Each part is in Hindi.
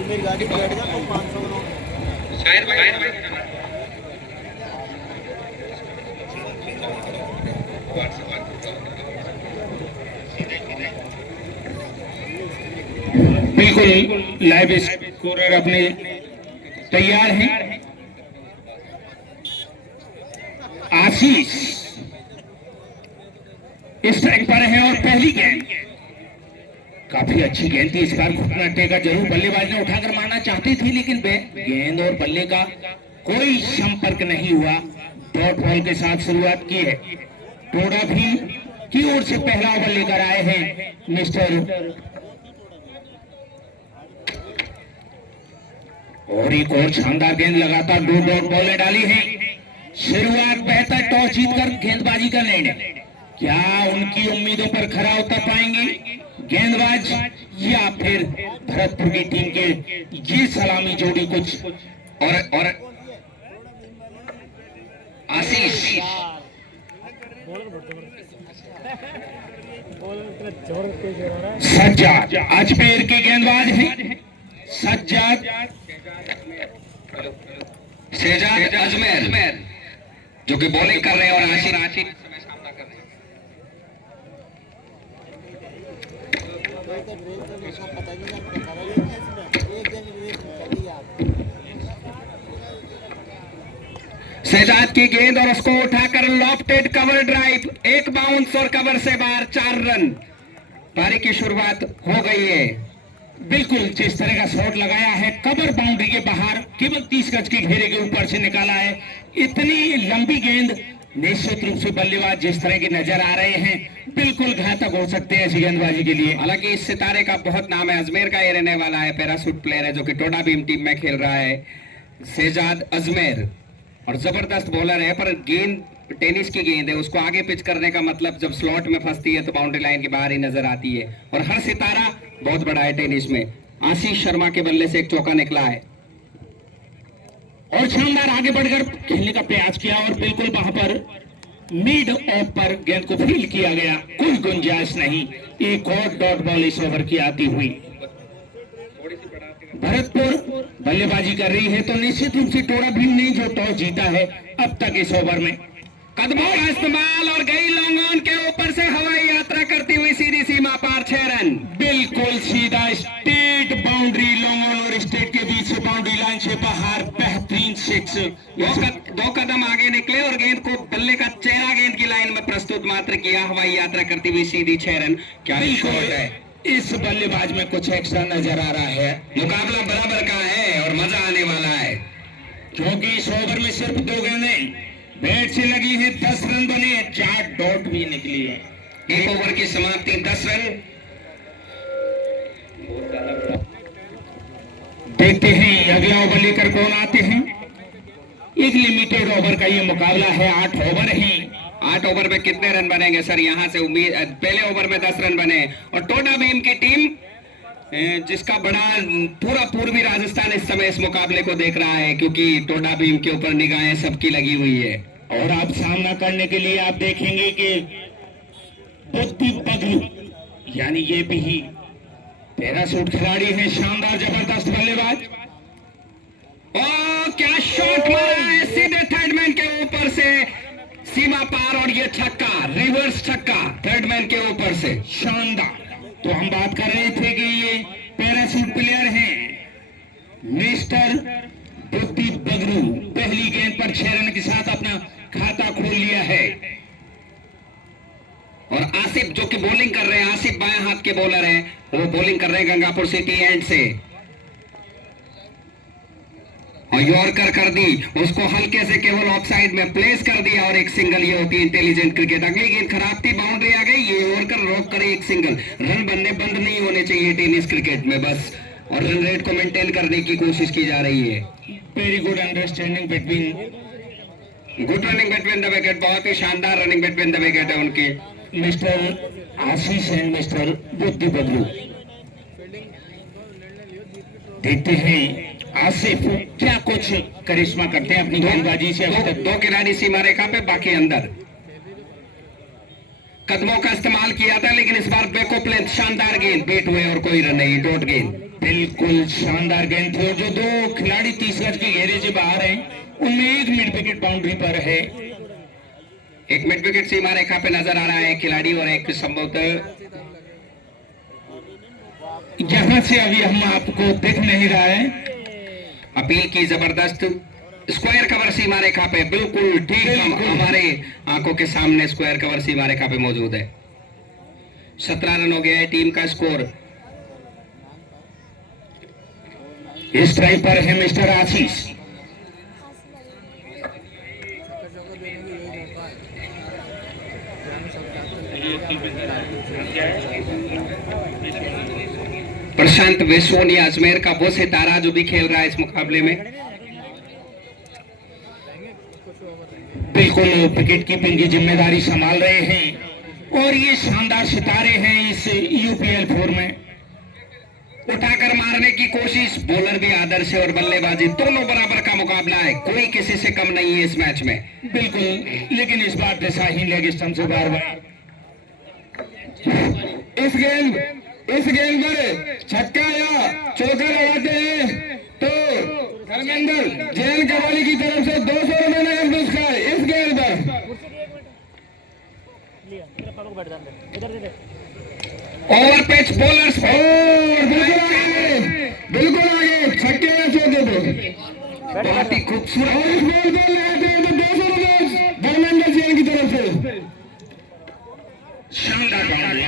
मेरी गाड़ी बैठ जा तो 500 बिल्कुल लाइव स्कोरर अपने तैयार हैं। आशीष इस स्ट्राइक पर है और पहली गेंद काफी अच्छी गेंद थी। इस बार घुटना टेका जरूर बल्लेबाज ने उठाकर मारना चाहती थी, लेकिन गेंद और बल्ले का कोई संपर्क नहीं हुआ। डॉट बॉल के साथ शुरुआत की है। टोडा भीम की ओर से पहला ओवर लेकर आए हैं मिस्टर, और एक और शानदार गेंद लगातार 2 डॉट बॉलें डाली है। शुरुआत बेहतर टॉस जीतकर गेंदबाजी का निर्णय, क्या उनकी उम्मीदों पर खरा उतर पाएंगे गेंदबाज या फिर भरतपुर की टीम के ये सलामी जोड़ी कुछ और आशीष सज्जाद अजमेर के गेंदबाज हैं। सज्जाद शेजाद अजमेर जो कि बॉलिंग कर रहे हैं और आशीष सामना कर रहे हैं। शेजाद की गेंद और उसको उठाकर लॉफ्टेड कवर ड्राइव, एक बाउंस और कवर से बाहर, 4 रन। पारी की शुरुआत हो गई है। बिल्कुल जिस तरह का शॉट लगाया है, कवर बाउंड्री के बाहर, केवल 30 गज के घेरे के ऊपर से निकाला है। इतनी लंबी गेंद निश्चित रूप से बल्लेबाज जिस तरह के नजर आ रहे हैं बिल्कुल घातक हो सकते हैं ऐसी गेंदबाजी के लिए। हालांकि इस सितारे का बहुत नाम है, अजमेर का ये रहने वाला है, पैराशूट प्लेयर है जो कि टोडा भीम टीम में खेल रहा है। शेजाद अजमेर और जबरदस्त बॉलर है, पर गेंद टेनिस की गेंद है, उसको आगे पिच करने का मतलब जब स्लॉट में फंसती है तो बाउंड्री लाइन के बाहर ही नजर आती है। और हर सितारा बहुत बड़ा है टेनिस में। आशीष शर्मा के बल्ले से एक चौका निकला है और शानदार आगे बढ़कर खेलने का प्रयास किया और बिल्कुल वहां पर मिड ऑफ पर गेंद को फील किया गया, कोई गुंजाइश नहीं। एक और डॉट बॉल इस ओवर की आती हुई। भरतपुर बल्लेबाजी कर रही है तो निश्चित रूप से टोडा भीम ने जो टॉस जीता है अब तक इस ओवर में। कदमों का इस्तेमाल और गई लॉन्ग ऑन के ऊपर से हवाई यात्रा करती हुई सीधी सीमा पार 6 रन। बिल्कुल सीधा स्टेट बाउंड्री, लॉन्ग ऑन और स्टेट के बीच से बाउंड्री लाइन से बाहर, बेहतरीन 6। 2 कदम आगे निकले और गेंद को बल्ले का चेहरा गेंद की लाइन में प्रस्तुत मात्र किया, हवाई यात्रा करती हुई सीधी 6 रन। क्या शॉट है। इस बल्लेबाज में कुछ एक्स्ट्रा नजर आ रहा है। मुकाबला बराबर का है और मजा आने वाला है, क्योंकि इस ओवर में सिर्फ 2 गेंदें बैट से लगी है, 10 रन बने, 4 डॉट भी निकली है। 1 ओवर की समाप्ति 10 रन। देखते हैं अगला ओवर लेकर कौन आते हैं। एक लिमिटेड ओवर का ये मुकाबला है, 8 ओवर हैं। 8 ओवर में कितने रन बनेंगे सर? यहां से उम्मीद, पहले ओवर में 10 रन बने और टोडा भीम की टीम जिसका बड़ा पूरा पूर्वी राजस्थान इस समय इस मुकाबले को देख रहा है, क्योंकि टोडा भीम के ऊपर निगाहें सबकी लगी हुई है। और आप सामना करने के लिए आप देखेंगे कि बुद्धि बगलू यानी ये भी ही पैराशूट खिलाड़ी है, शानदार जबरदस्त बल्लेबाज। और क्या शॉट मारा है सीधे थर्ड मैन के ऊपर से, सीमा पार, और ये छक्का, रिवर्स छक्का थर्ड मैन के ऊपर से, शानदार। तो हम बात कर रहे थे कि ये पैराशूट प्लेयर हैं मिस्टर बुद्धि बगरू। पहली गेंद पर 6 रन के साथ अपना खाता खोल लिया है। और आसिफ जो कि बॉलिंग कर रहे हैं, आसिफ बाएं हाथ के बॉलर हैं, वो बॉलिंग कर रहे हैं गंगापुर सिटी एंड से। और यॉर्कर कर दी, उसको हल्के से केवल ऑफसाइड में प्लेस कर दिया और एक सिंगल। ये होती है इंटेलिजेंट क्रिकेट। अगली गेंद खराब थी, बाउंड्री आ गई, ये यॉर्कर रोक करे एक सिंगल। रन बनने बंद नहीं होने चाहिए टेनिस क्रिकेट में बस, और रन रेट को मेंटेन करने की कोशिश की जा रही है। Very good understanding between, good running between the wicket, बहुत ही शानदार रनिंग बिटवीन द विकेट है उनकी। मिस्टर आशीष एंड मिस्टर बुद्धि बगलू। देखते हैं आसिफ क्या कुछ करिश्मा करते हैं अपनी गेंदबाजी से। दो खिलाड़ी सीमा रेखा पे, बाकी अंदर। कदमों का इस्तेमाल किया था, लेकिन इस बार बैकअप लेंथ, शानदार गेंद, बेट हुए और कोई रन नहीं, डॉट गेंद। बिल्कुल शानदार गेंद थी। और जो दो खिलाड़ी 30 गज के घेरे से बाहर हैं, उनमें एक मिड विकेट बाउंड्री पर है। एक मिड विकेट सीमा रेखा पे नजर आ रहा है खिलाड़ी, और एक संभवतः जहां से अभी हम आपको दिख नहीं रहा है। अपील की जबरदस्त स्क्वायर कवर सीमा रेखा पे, बिल्कुल ठीक हमारे आंखों के सामने स्क्वायर कवर सीमा रेखा पे मौजूद है। 17 रन हो गया है टीम का स्कोर। इस ड्राइव पर है मिस्टर आशीष। प्रशांत वेसोनिया अजमेर का वो सितारा जो भी खेल रहा है इस मुकाबले में। बिल्कुल विकेट कीपिंग की जिम्मेदारी संभाल रहे हैं और ये शानदार सितारे हैं इस यूपीएल 4 में। उठाकर मारने की कोशिश, बॉलर भी आदर्श है और बल्लेबाजी, दोनों बराबर का मुकाबला है, कोई किसी से कम नहीं है इस मैच में। बिल्कुल, लेकिन इस बार दिशाहीन लेग स्टंप से बार-बार इस गेंद पर छक्का या चौका लगाते हैं तो धर्मेंद्र जैन कवाली की तरफ से 200 रुपए नगद पुरस्कार इस गेंद पर। ओवर पिच बॉलर्स बिल्कुल आगे छक्के या चौके पे बहुत ही खूबसूरत। और इस बॉल को लगाते हैं तो 200 रुपए धर्मेंद्र जैन की तरफ से। शानदार बाउंड्री,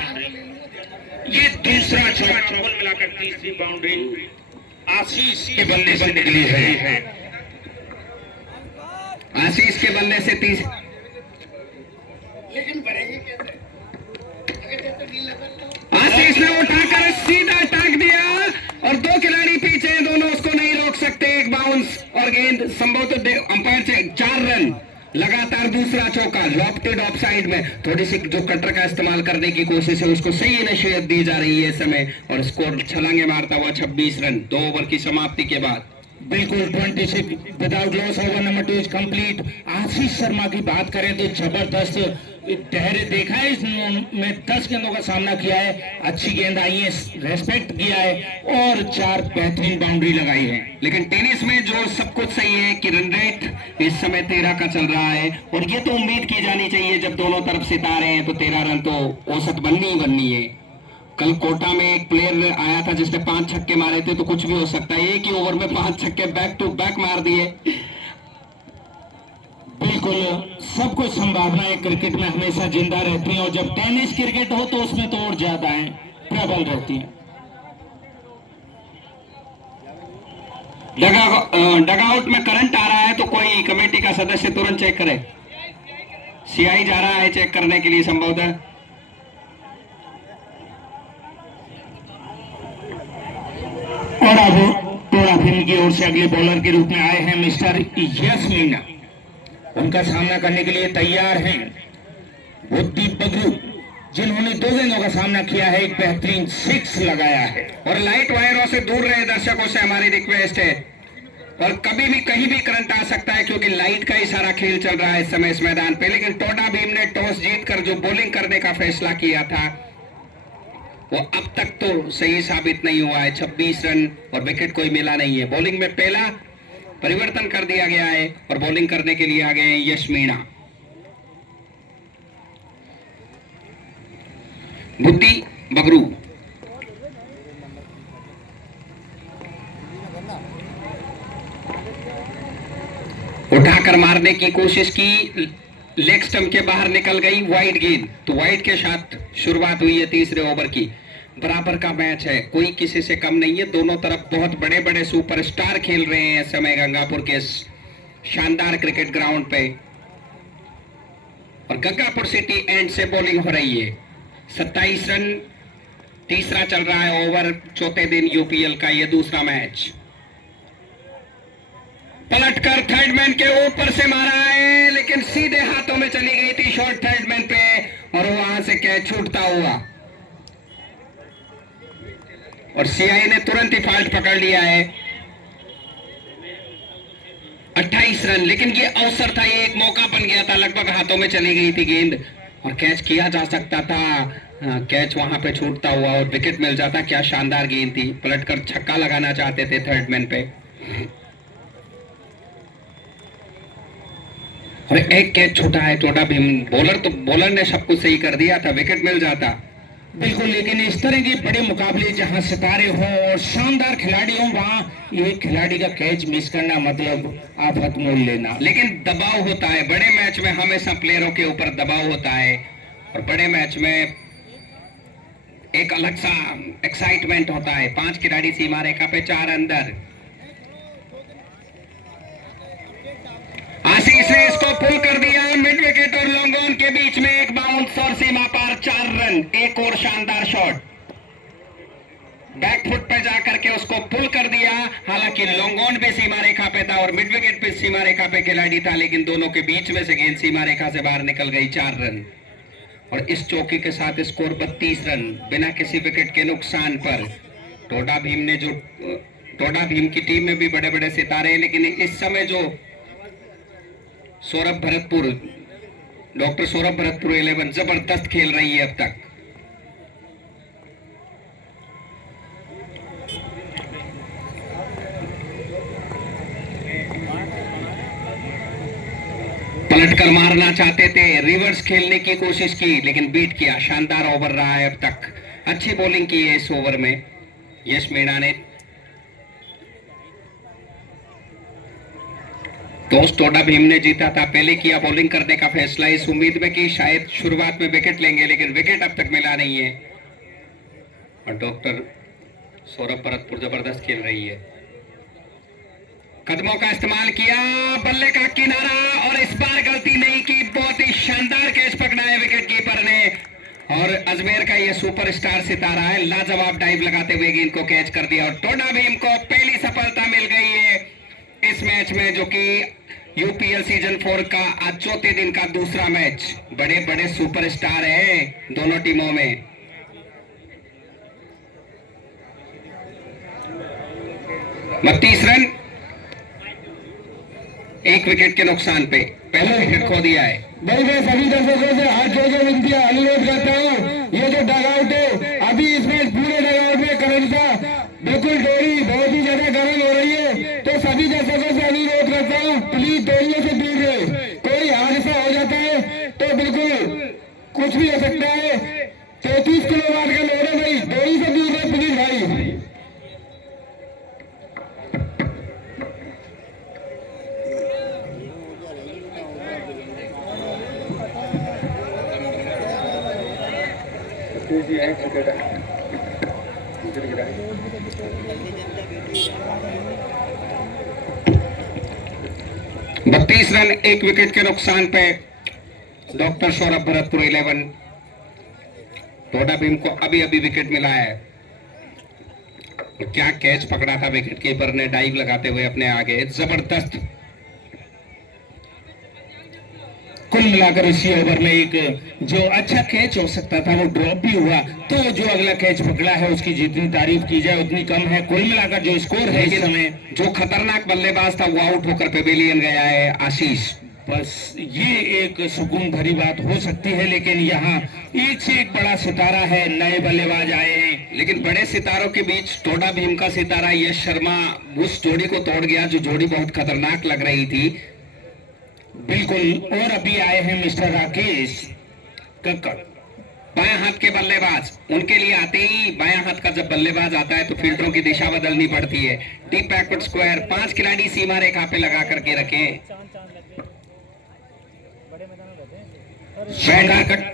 ये दूसरा शॉट, कुल मिलाकर तीसरी बाउंड्री आशीष के बल्ले से निकली है। आशीष के बल्ले से तीस, आशीष ने उठाकर सीधा टाक दिया और दो खिलाड़ी पीछे, दोनों उसको नहीं रोक सकते। एक बाउंस और गेंद, संभवतः अंपायर से 4 रन लगातार, दूसरा चौका, लॉफ्टेड ऑफ साइड में। थोड़ी सी जो कटर का इस्तेमाल करने की कोशिश है उसको सही नसीहत दी जा रही है इस समय, और स्कोर छलांगे मारता हुआ 26 रन 2 ओवर की समाप्ति के बाद। बिल्कुल 26 without loss, over number 2 is complete. Ashish Sharma की बात करें तो जबरदस्त ठहरे देखा है, इसमें 10 गेंदों का सामना किया है, अच्छी गेंद आई है, रेस्पेक्ट किया है और 4 बेहतरीन बाउंड्री लगाई है। लेकिन टेनिस में जो सब कुछ सही है कि रन रेट इस समय 13 का चल रहा है, और ये तो उम्मीद की जानी चाहिए जब दोनों तरफ सितारे हैं तो 13 रन तो औसत बननी ही बननी है। कल कोटा में एक प्लेयर आया था जिसने 5 छक्के मारे थे, तो कुछ भी हो सकता है। एक ही ओवर में 5 छक्के बैक टू बैक मार दिए। बिल्कुल सब कुछ संभावनाएं क्रिकेट में हमेशा जिंदा रहती हैं और जब टेनिस क्रिकेट हो तो उसमें तो और ज्यादा है, प्रबल रहती है। डगआउट में करंट आ रहा है तो कोई कमेटी का सदस्य तुरंत चेक करे। सीआई जा रहा है चेक करने के लिए संभवतः। और अब टोड़ा फिल्म की ओर से अगले बॉलर के रूप में आए हैं मिस्टर यश मीना। उनका सामना करने के लिए तैयार हैं बुद्धि बगरू, जिन्होंने 2 गेंदों का सामना किया है, एक बेहतरीन 6 लगाया है। और लाइट वायरों से दूर रहे दर्शकों से हमारी रिक्वेस्ट है, और कभी भी कहीं भी करंट आ सकता है क्योंकि लाइट का ही सारा खेल चल रहा है इस समय इस मैदान पे। लेकिन टोडा भीम ने टॉस जीतकर जो बॉलिंग करने का फैसला किया था वो अब तक तो सही साबित नहीं हुआ है। 26 रन और विकेट कोई मिला नहीं है। बॉलिंग में पहला परिवर्तन कर दिया गया है और बॉलिंग करने के लिए आ गए हैं यश मीणा। बुद्धि बगरू उठाकर मारने की कोशिश की, लेग स्टंप के बाहर निकल गई वाइड गेंद। तो वाइड के साथ शुरुआत हुई है तीसरे ओवर की। बराबर का मैच है, कोई किसी से कम नहीं है। दोनों तरफ बहुत बड़े बड़े सुपरस्टार खेल रहे हैं इस समय गंगापुर के शानदार क्रिकेट ग्राउंड पे। और गंगापुर सिटी एंड से बॉलिंग हो रही है। 27 रन, तीसरा चल रहा है ओवर, चौथे दिन यूपीएल का यह दूसरा मैच। पलटकर थर्ड मैन के ऊपर से मारा है, लेकिन सीधे हाथों में चली गई थी शॉट थर्ड मैन पे और वहां से कैच छूटता हुआ। और सीआई ने तुरंत ही फाल्ट पकड़ लिया है। 28 रन, लेकिन ये अवसर था, ये एक मौका बन गया था, लगभग हाथों में चली गई थी गेंद और कैच किया जा सकता था। कैच वहां पे छूटता हुआ और विकेट मिल जाता। क्या शानदार गेंद थी, पलटकर छक्का लगाना चाहते थे थर्ड मैन पे। और एक कैच छूटा है टोडा भीम। बॉलर ने सब कुछ सही कर दिया था, विकेट मिल जाता। बिल्कुल, लेकिन इस तरह के बड़े मुकाबले जहां सितारे हों और शानदार खिलाड़ी हों, वहां एक खिलाड़ी का कैच मिस करना मतलब आफत मोल लेना। लेकिन दबाव होता है बड़े मैच में, हमेशा प्लेयरों के ऊपर दबाव होता है और बड़े मैच में एक अलग सा एक्साइटमेंट होता है। 5 खिलाड़ी सीमा रेखा पे, 4 अंदर। आशीष ने इसको पुल कर दिया मिड विकेट और लॉन्ग ऑन के बीच में, एक बाउंस और सीमा पार 4 रन। एक और शानदार शॉट, बैक फुट पे जाकर के उसको पुल कर दिया। हालांकि लॉन्ग ऑन पे सीमा रेखा पे था और मिड विकेट पे सीमा रेखा पे खिलाड़ी था, लेकिन दोनों के बीच में से गेंद सीमा रेखा से बाहर निकल गई। 4 रन और इस चौके के साथ स्कोर 32 रन बिना किसी विकेट के नुकसान पर। टोडा भीम की टीम में भी बड़े बड़े सितारे हैं, लेकिन इस समय जो डॉक्टर सौरभ भरतपुर 11 जबरदस्त खेल रही है अब तक। पलटकर मारना चाहते थे, रिवर्स खेलने की कोशिश की, लेकिन बीट किया। शानदार ओवर रहा है अब तक, अच्छी बॉलिंग की है इस ओवर में यश मीणा ने। टॉस टोडा भीम ने जीता था, पहले किया बॉलिंग करने का फैसला इस उम्मीद में कि शायद शुरुआत में विकेट लेंगे, लेकिन विकेट अब तक मिला नहीं है और डॉक्टर सौरभ भरतपुर जबरदस्त खेल रही है। कदमों का इस्तेमाल किया, बल्ले का किनारा और इस बार गलती नहीं की। बहुत ही शानदार कैच पकड़ा है विकेट कीपर ने और अजमेर का ये सुपरस्टार सितारा है, लाजवाब डाइव लगाते हुए गेंद को कैच कर दिया और टोडा भीम को पहली सफलता मिल गई है इस मैच में, जो कि यूपीएल सीजन 4 का आज चौथे दिन का दूसरा मैच। बड़े बड़े सुपरस्टार हैं दोनों टीमों में। बत्तीस रन, 1 विकेट के नुकसान पे पहला विकेट खो दिया है। भाई मैं सभी दर्शकों से हाथ जोड़ के विनती अनुरोध करता हूँ, ये जो डगआउट है अभी इसमें पूरे डगआउट में करंट का बिल्कुल डोरी बहुत ही ज्यादा गर्म हो रही है, तो सभी दर्शकों से अनुरोध करता हूँ प्लीज डोरियों से दूर रहे। कोई हादसा हो जाता है तो बिल्कुल कुछ भी हो सकता है। 33 किलोवाट का लोड है भाई, डोरी से दूर रहे प्लीज भाई। बत्तीस रन, 1 विकेट के नुकसान पे डॉक्टर सौरभ भरतपुर 11। टोडा भीम को अभी अभी विकेट मिला है। क्या कैच पकड़ा था विकेट कीपर ने डाइव लगाते हुए अपने आगे, जबरदस्त। कुल मिलाकर इसी ओवर में एक जो अच्छा कैच हो सकता था वो ड्रॉप भी हुआ, तो जो अगला कैच पकड़ा है उसकी जितनी तारीफ की जाए उतनी कम है। कुल मिलाकर जो स्कोर है इस समय, जो खतरनाक बल्लेबाज था वो आउट होकर पेविलियन गया है आशीष। बस ये एक सुकून भरी बात हो सकती है, लेकिन यहाँ एक से एक बड़ा सितारा है, नए बल्लेबाज आए हैं। लेकिन बड़े सितारों के बीच टोडा भीम का सितारा यश शर्मा उस जोड़ी को तोड़ गया जो जोड़ी बहुत खतरनाक लग रही थी। बिल्कुल, और अभी आए हैं मिस्टर राकेश कक्कड़, बाएं हाथ के बल्लेबाज। उनके लिए आते ही बाएं हाथ का जब बल्लेबाज आता है तो फील्डरों की दिशा बदलनी पड़ती है। डीप बैकवर्ड स्क्वायर, 5 खिलाड़ी सीमा रेखा पे लगा करके रखें।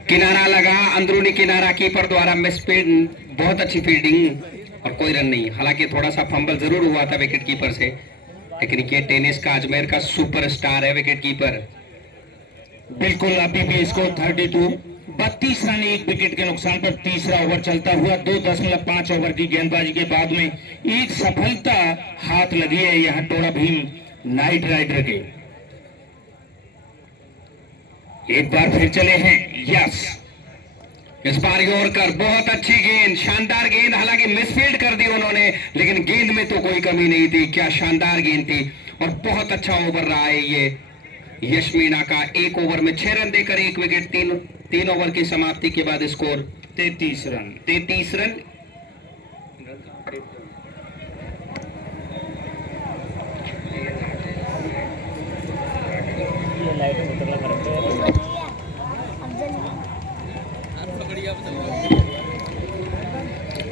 किनारा लगा, अंदरूनी किनारा, कीपर द्वारा मिस फील्ड, बहुत अच्छी फील्डिंग और कोई रन नहीं। हालांकि थोड़ा सा फंबल जरूर हुआ था विकेट कीपर से, लेकिन ये टेनिस का अजमेर का सुपरस्टार है विकेट कीपर। बिल्कुल, अभी भी इसको 32 रन 1 विकेट के नुकसान पर तीसरा ओवर चलता हुआ 2.5 ओवर की गेंदबाजी के बाद में एक सफलता हाथ लगी है यहाँ टोडा भीम नाइट राइडर के। एक बार फिर चले हैं यस, इस बार यॉर्कर, बहुत अच्छी गेंद, शानदार गेंद, हालांकि मिसफील्ड कर दी उन्होंने, लेकिन गेंद में तो कोई कमी नहीं थी। क्या शानदार गेंद थी और बहुत अच्छा ओवर रहा है ये यश मीणा का। एक ओवर में 6 रन देकर 1 विकेट, 3 ओवर की समाप्ति के बाद स्कोर 33 रन। 33 रन।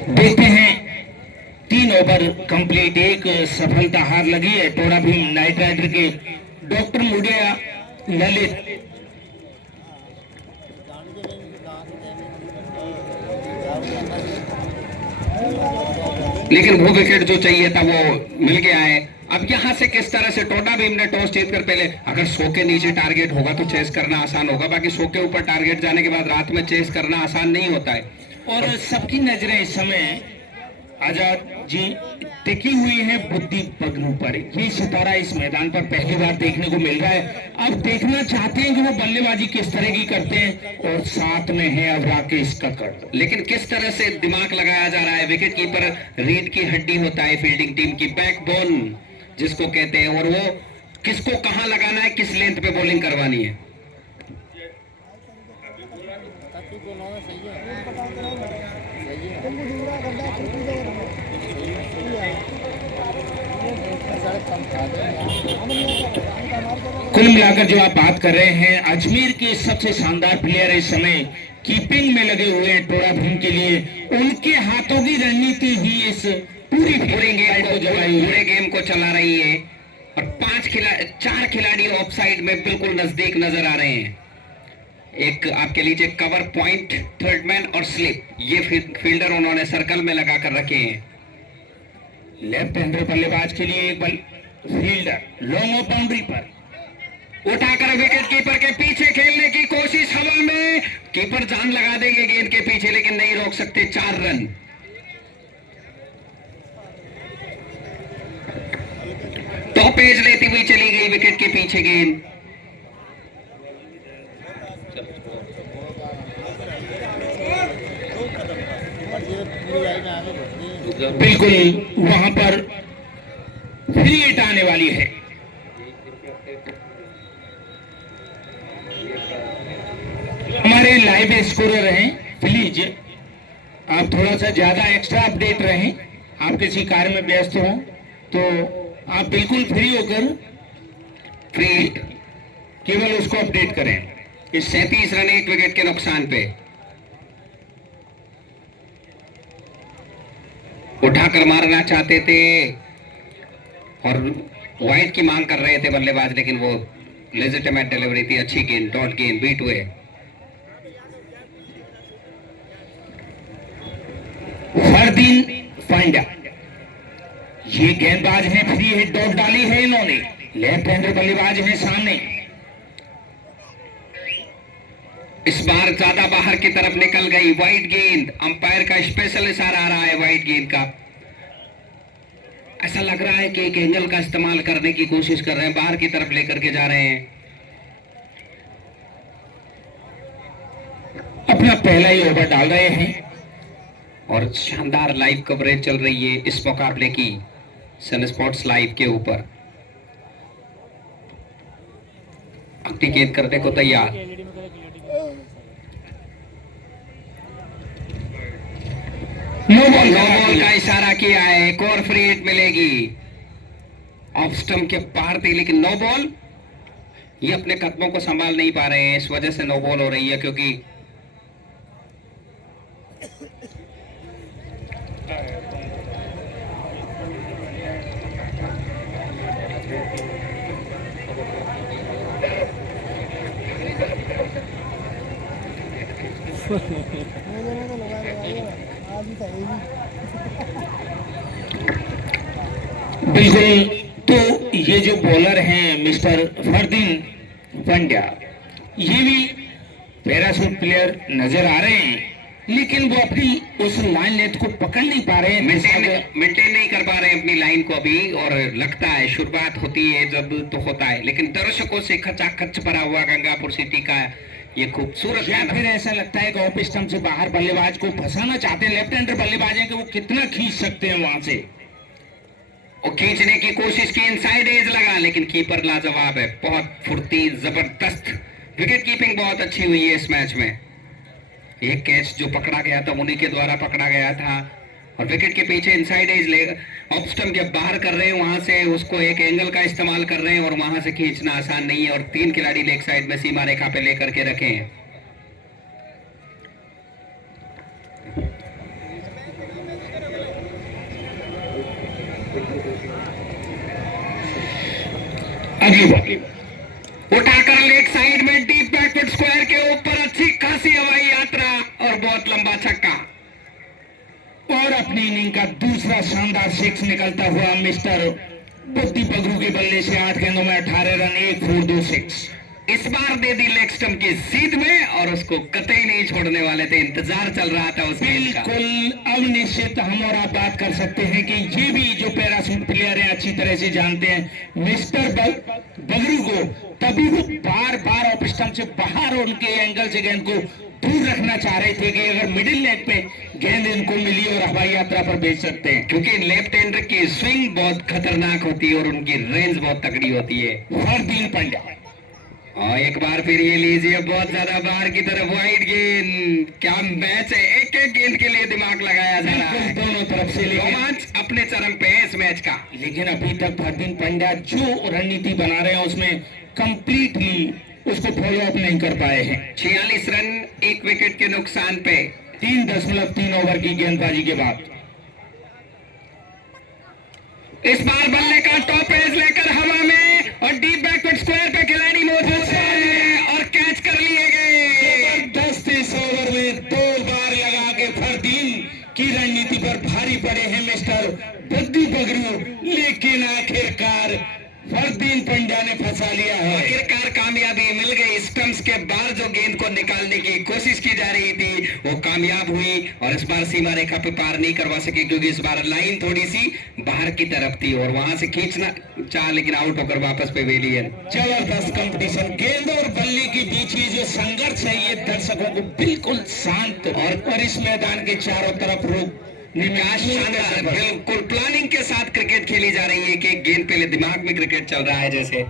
देखते हैं 3 ओवर कंप्लीट, एक सफलता हार लगी है टोडा भीम नाइट राइडर के डॉक्टर मुडिया ललित। लेकिन वो विकेट जो चाहिए था वो मिल गया है। अब यहां से किस तरह से टोडा भीम ने टॉस जीतकर, पहले अगर 100 के नीचे टारगेट होगा तो चेस करना आसान होगा, बाकी 100 के ऊपर टारगेट जाने के बाद रात में चेस करना आसान नहीं होता है। और सबकी नजरें इस समय आजाद जी टिकी हुई है बुद्धि बगरू पर। ये सितारा इस मैदान पर पहली बार देखने को मिल रहा है। अब देखना चाहते हैं कि वो बल्लेबाजी किस तरह की करते हैं। और साथ में है अब राकेश कक्कड़। लेकिन किस तरह से दिमाग लगाया जा रहा है। विकेट कीपर रीढ़ की हड्डी होता है फील्डिंग टीम की, बैकबोन जिसको कहते हैं, और वो किसको कहां लगाना है, किस लेंथ पे बॉलिंग करवानी है। कुल मिलाकर जो आप बात कर रहे हैं, अजमेर के सबसे शानदार प्लेयर इस समय कीपिंग में लगे हुए हैं टोडा भीम के लिए। उनके हाथों की रणनीति ही इस पूरे गेम को चला रही है। और 4 खिलाड़ी ऑफ साइड में बिल्कुल नजदीक नजर आ रहे हैं। एक आपके लीजिए कवर पॉइंट, थर्ड मैन और स्लिप, ये फील्डर उन्होंने सर्कल में लगा कर रखे हैं। लेफ्ट हैंडर बल्लेबाज के लिए एक फील्डर लॉन्ग ऑफ बाउंड्री पर उठाकर विकेट कीपर के पीछे खेलने की कोशिश, हवा में कीपर जान लगा देंगे गेंद के पीछे, लेकिन नहीं रोक सकते। 4 रन। टॉप एज लेती हुई चली गई विकेट के पीछे गेंद। बिल्कुल वहां पर फ्री हिट आने वाली है। हमारे लाइव स्कोरर हैं, प्लीज आप थोड़ा सा ज्यादा एक्स्ट्रा अपडेट रहें। आप किसी कार्य में व्यस्त हो तो आप बिल्कुल फ्री होकर फ्री हिट केवल उसको अपडेट करें। इस 37 रन 1 विकेट के नुकसान पे उठाकर मारना चाहते थे और वाइड की मांग कर रहे थे बल्लेबाज, लेकिन वो लेजिटिमेट डिलीवरी थी, अच्छी गेंद, डॉट गेंद, बीट हुए। फरदीन फाइंडा, ये गेंदबाज है, फ्री हिट डॉट डाली है इन्होंने। लेफ्ट हैंडर बल्लेबाज है सामने। इस बार ज्यादा बाहर की तरफ निकल गई वाइड गेंद। अंपायर का स्पेशल इशारा आ रहा है वाइड गेंद का। ऐसा लग रहा है कि एक एंगल का इस्तेमाल करने की कोशिश कर रहे हैं, बाहर की तरफ लेकर के जा रहे हैं। अपना पहला ही ओवर डाल रहे हैं और शानदार लाइव कवरेज चल रही है इस मुकाबले की सन स्पोर्ट्स लाइव के ऊपर। अपनी गेंद करने को तैयार। नो बॉल का इशारा किया है, एक और फ्री हिट मिलेगी। ऑफ स्टंप के पार थी लेकिन नो बॉल। ये अपने कदमों को संभाल नहीं पा रहे हैं, इस वजह से नो बॉल हो रही है, क्योंकि बिल्कुल। तो ये जो बॉलर हैं मिस्टर फरदीन पंड्या, ये भी पैराशूट प्लेयर नजर आ रहे हैं, लेकिन वो अपनी उस लाइन लेंथ को पकड़ नहीं पा रहे हैं, मेंटेन नहीं कर पा रहे हैं अपनी लाइन को अभी। और लगता है शुरुआत होती है जब तो होता है, लेकिन दर्शकों से खचाखच भरा हुआ गंगापुर सिटी का ये खूबसूरत या गेंद। फिर ऐसा लगता है कि ऑफ स्टंप से बाहर बल्लेबाज को फंसाना चाहते हैं लेफ्ट हैंडर बल्लेबाज हैं कि वो कितना खींच सकते हैं वहां से। और खींचने की कोशिश की, इनसाइड एज लगा, लेकिन कीपर लाजवाब है, बहुत फुर्ती, जबरदस्त विकेट कीपिंग बहुत अच्छी हुई है इस मैच में। एक कैच जो पकड़ा गया था उन्हीं के द्वारा पकड़ा गया था, और विकेट के पीछे इनसाइड एज ले ऑफ स्टंप जब बाहर कर रहे हैं वहां से उसको एक एंगल का इस्तेमाल कर रहे हैं, और वहां से खींचना आसान नहीं है, और 3 खिलाड़ी लेग साइड में सीमा रेखा पे लेकर के रखे हैं। अगली बॉल उठाकर लेग साइड में डीप बैकवर्ड स्क्वायर के ऊपर अच्छी खासी हवाई यात्रा और बहुत लंबा छक्का। और अपनी इनिंग का दूसरा शानदार 6 निकलता हुआ मिस्टर बुद्धि बगरू के बल्ले से 8 गेंदों में 18 रन, 1 4 2 6। इस बार दे दी लेग स्टंप की सीध में, और उसको कतई नहीं छोड़ने वाले थे, इंतजार चल रहा था उस गेंद का। बिल्कुल। अब निश्चित हम और आप बात कर सकते हैं कि ये भी जो पैराशूट प्लेयर हैं अच्छी तरह से जानते हैं मिस्टर बगरू को, तभी वो बार बार ऑफ स्टंप से बाहर उनके एंगल से गेंद को दूर रखना चाह रहे थे कि अगर मिडिल लेग पे गेंद इनको मिली और हवाई यात्रा पर भेज सकते हैं, क्योंकि लेफ्ट हैंडर की स्विंग बहुत खतरनाक होती है और उनकी रेंज बहुत तगड़ी होती है। फरदीन पंड्या। और एक बार फिर ये लीजिए, बहुत ज्यादा बाहर की तरफ वाइड गेंद। क्या मैच है, एक एक गेंद के लिए दिमाग लगाया जा रहा है दोनों तरफ से, रोमांच अपने चरम पे है इस मैच का। लेकिन अभी तक फरदीन पंड्या जो रणनीति बना रहे हैं उसमें कंप्लीटली उसको फॉलो अप नहीं कर पाए हैं। 46 रन 1 विकेट के नुकसान पे 3.3 ओवर की गेंदबाजी के बाद। इस बार बल्ले का टॉप एज लेकर हवा में, और डीप बैकवर्ड स्क्वायर पे खिलाड़ी मौजूद है और कैच कर लिए गए। जबरदस्त इस ओवर में 2 बार लगा के फरदीन की रणनीति पर भारी पड़े हैं मिस्टर बुद्धि बगरू, लेकिन आखिरकार फरदीन पंड्या ने फंसा लिया है। आखिरकार कामयाबी मिल गई। स्टंप्स के बाहर जो गेंद को निकालने की कोशिश की जा रही थी वो कामयाब हुई, और इस बार सीमा रेखा पे पार नहीं करवा सके, क्योंकि इस बार लाइन थोड़ी सी बाहर की तरफ थी और वहां से खींचना चाह, लेकिन आउट होकर वापस पेवेलियन। जबरदस्त कंपटीशन, गेंद और बल्ले के बीच ये जो संघर्ष है ये दर्शकों को बिल्कुल शांत और इस मैदान के चारों तरफ रोक शानदार, बिल्कुल प्लानिंग के साथ क्रिकेट खेली जा रही है कि गेंद पहले दिमाग में क्रिकेट चल रहा है, जैसे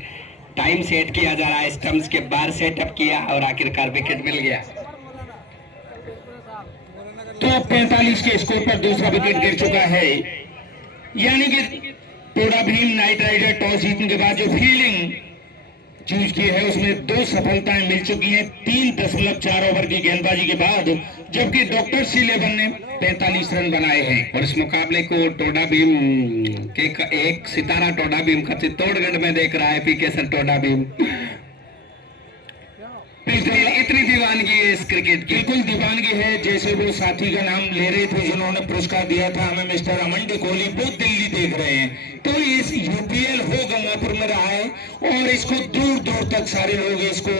टाइम सेट किया जा रहा है, स्टंप्स के बार सेटअप किया और आखिरकार विकेट मिल गया। तो 45 के स्कोर पर दूसरा विकेट गिर चुका है, यानी कि टोडा भीम नाइट राइडर टॉस जीतने के बाद जो फील्डिंग चूज की है उसमें 2 सफलताएं मिल चुकी हैं 3.4 ओवर की गेंदबाजी के बाद, जबकि डॉक्टर C11 ने 45 रन बनाए हैं। और इस मुकाबले को टोडा भीम के एक सितारा टोडा भीम का चित्तौड़गढ़ में देख रहा है, पीके सर टोडा भीम। इतनी दीवानगी है इस क्रिकेट की, बिल्कुल दीवानगी है। जैसे वो साथी का नाम ले रहे थे जिन्होंने पुरस्कार दिया था हमें, मिस्टर अमन डी कोहली, वो दिल्ली देख रहे हैं। तो इस UPL हो गंगापुर में रहा है और इसको दूर दूर तक सारे लोग इसको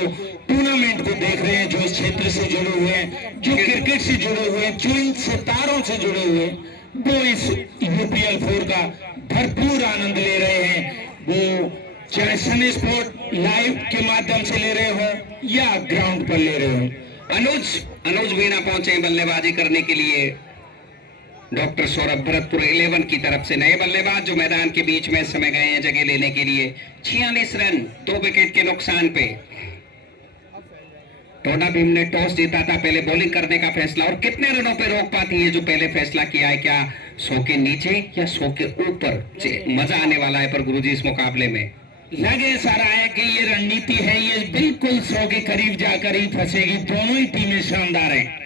टूर्नामेंट को देख रहे हैं, जो इस क्षेत्र से जुड़े हुए हैं, जो क्रिकेट से जुड़े हुए हैं, जो इन सितारों से जुड़े हुए हैं, वो इस UPL 4 का भरपूर आनंद ले रहे हैं। वो चाहे सन स्पोर्ट लाइव के माध्यम से ले रहे हो या ग्राउंड पर ले रहे हो। अनुज वीणा पहुंचे बल्लेबाजी करने के लिए डॉक्टर सौरभ भरतपुर 11 की तरफ से, नए बल्लेबाज जो मैदान के बीच में इस समय गए हैं जगह लेने के लिए। 46 रन 2 विकेट के नुकसान पे टोडा भीम ने टॉस जीता था, पहले बॉलिंग करने का फैसला, और कितने रनों पे रोक पाती है जो पहले फैसला किया है, क्या 100 के नीचे या 100 के ऊपर? मजा आने वाला है पर गुरुजी इस मुकाबले में। लगे सारा है कि ये रणनीति है, ये बिल्कुल 100 के करीब जाकर ही फंसेगी। दोनों ही टीमें शानदार हैं।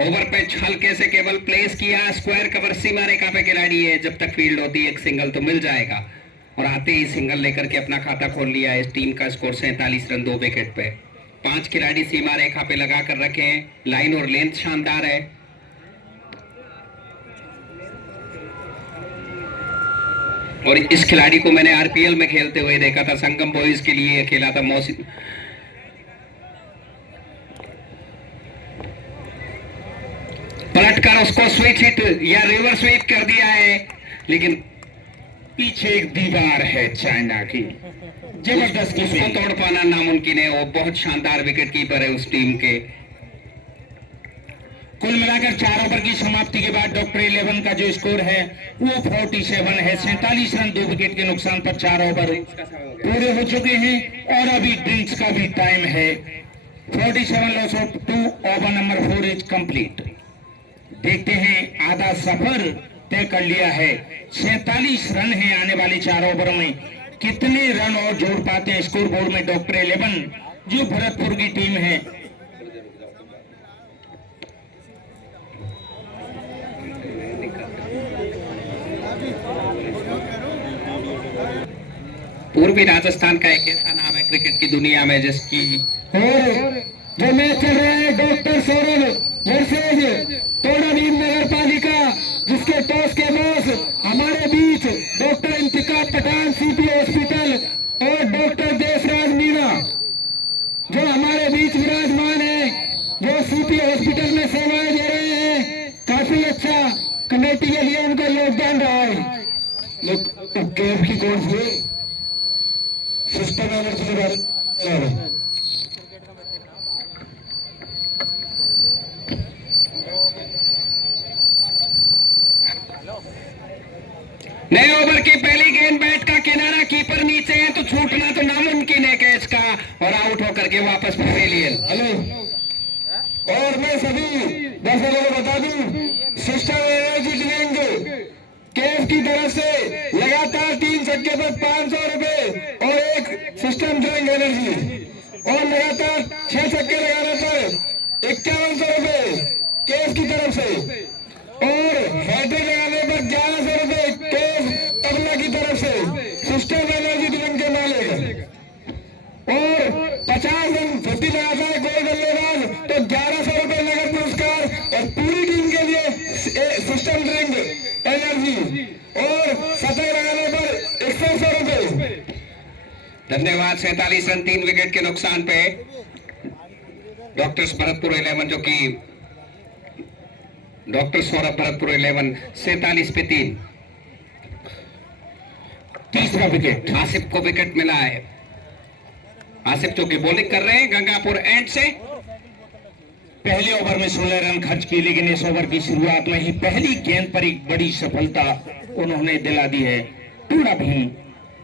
ओवर पिच हल्के से केवल प्लेस किया, स्क्वायर कवर सीमा रेखा पे खिलाड़ी है, जब तक फील्ड होती है एक सिंगल तो मिल जाएगा, और आते ही सिंगल लेकर के अपना खाता खोल लिया है। इस टीम का स्कोर 47 रन 2 विकेट पे। 5 खिलाड़ी सीमा रेखा पे लगा कर रखे हैं, लाइन और लेंथ शानदार है। और इस खिलाड़ी को मैंने RPL में खेलते हुए देखा था, संगम बॉयज के लिए खेला था। मौसम पलटकर उसको स्विच हिट या रिवर्स स्वीप कर दिया है, लेकिन पीछे एक दीवार है चाइना की, जबरदस्त उसको गेंद। तोड़ पाना नामुमकिन है। वो बहुत शानदार विकेट कीपर है उस टीम के। कुल मिलाकर 4 ओवर की समाप्ति के बाद डॉक्टर 11 का जो स्कोर है वो 47 है। 47 रन 2 विकेट के नुकसान पर 4 ओवर पूरे हो चुके हैं और अभी ड्रिंक्स का भी टाइम है। 47 loss of 2, over number 4 is complete. देखते हैं आधा सफर तय कर लिया है। 47 रन है आने वाले 4 ओवर में, कितने रन और जोड़ पाते हैं स्कोर बोर्ड में डॉक्टर 11 जो भरतपुर की टीम है। पूर्वी राजस्थान का एक ऐसा नाम है क्रिकेट की दुनिया में जिसकी और जो मैच चल रहा है डॉक्टर सौरभ वर्सेज टोडा भीम नगर पालिका, जिसके टॉस के बॉस हमारे बीच डॉक्टर इंतिकाब पठान सीपी हॉस्पिटल और डॉक्टर देशराज मीणा जो हमारे बीच विराजमान है, जो सीपी हॉस्पिटल में सेवाएं दे रहे हैं। काफी अच्छा कमेटी के लिए उनका योगदान रहा है। कैब की कौन सी सिस्टम एनर्जी नए ओवर की पहली गेंद बैट का किनारा, कीपर नीचे है तो छूटना तो नामुमकिन है कैच का, और आउट होकर के वापस पवेलियन। हेलो, और मैं सभी दर्शकों को बता दूं, सिस्टम एनर्जी ड्रिंक केफ की तरफ से लगातार 3 छक्के पर 500 रुपए और एक सिस्टम ड्रिंक एनर्जी, और लगातार 6 छक्के लगाने पर 5100 रुपए केफ की तरफ से, और हैट्रिक लगाने पर 1100 रुपए केफ तबला की तरफ से सिस्टम एनर्जी ड्रिंक के मालिक, और 50 रन 50 लगाता है गोल बल्लेबाज तो 1100 रुपए नगद पुरस्कार, और पूरी टीम के लिए सिस्टम ड्रिंक एनर्जी, और 70 लगाने पर 100 रुपए। धन्यवाद। 47 रन 3 विकेट के नुकसान पे डॉक्टर भरतपुर 11 जो कि डॉक्टर सौरभ भरतपुर 11 47 पे 3। तीसरा विकेट आसिफ को विकेट मिला है। आसिफ जो कि बॉलिंग कर रहे हैं गंगापुर एंड से। पहले ओवर में 16 रन खर्च किए, लेकिन इस ओवर की शुरुआत में ही पहली गेंद पर एक बड़ी सफलता उन्होंने दिला दी है टोडा भीम।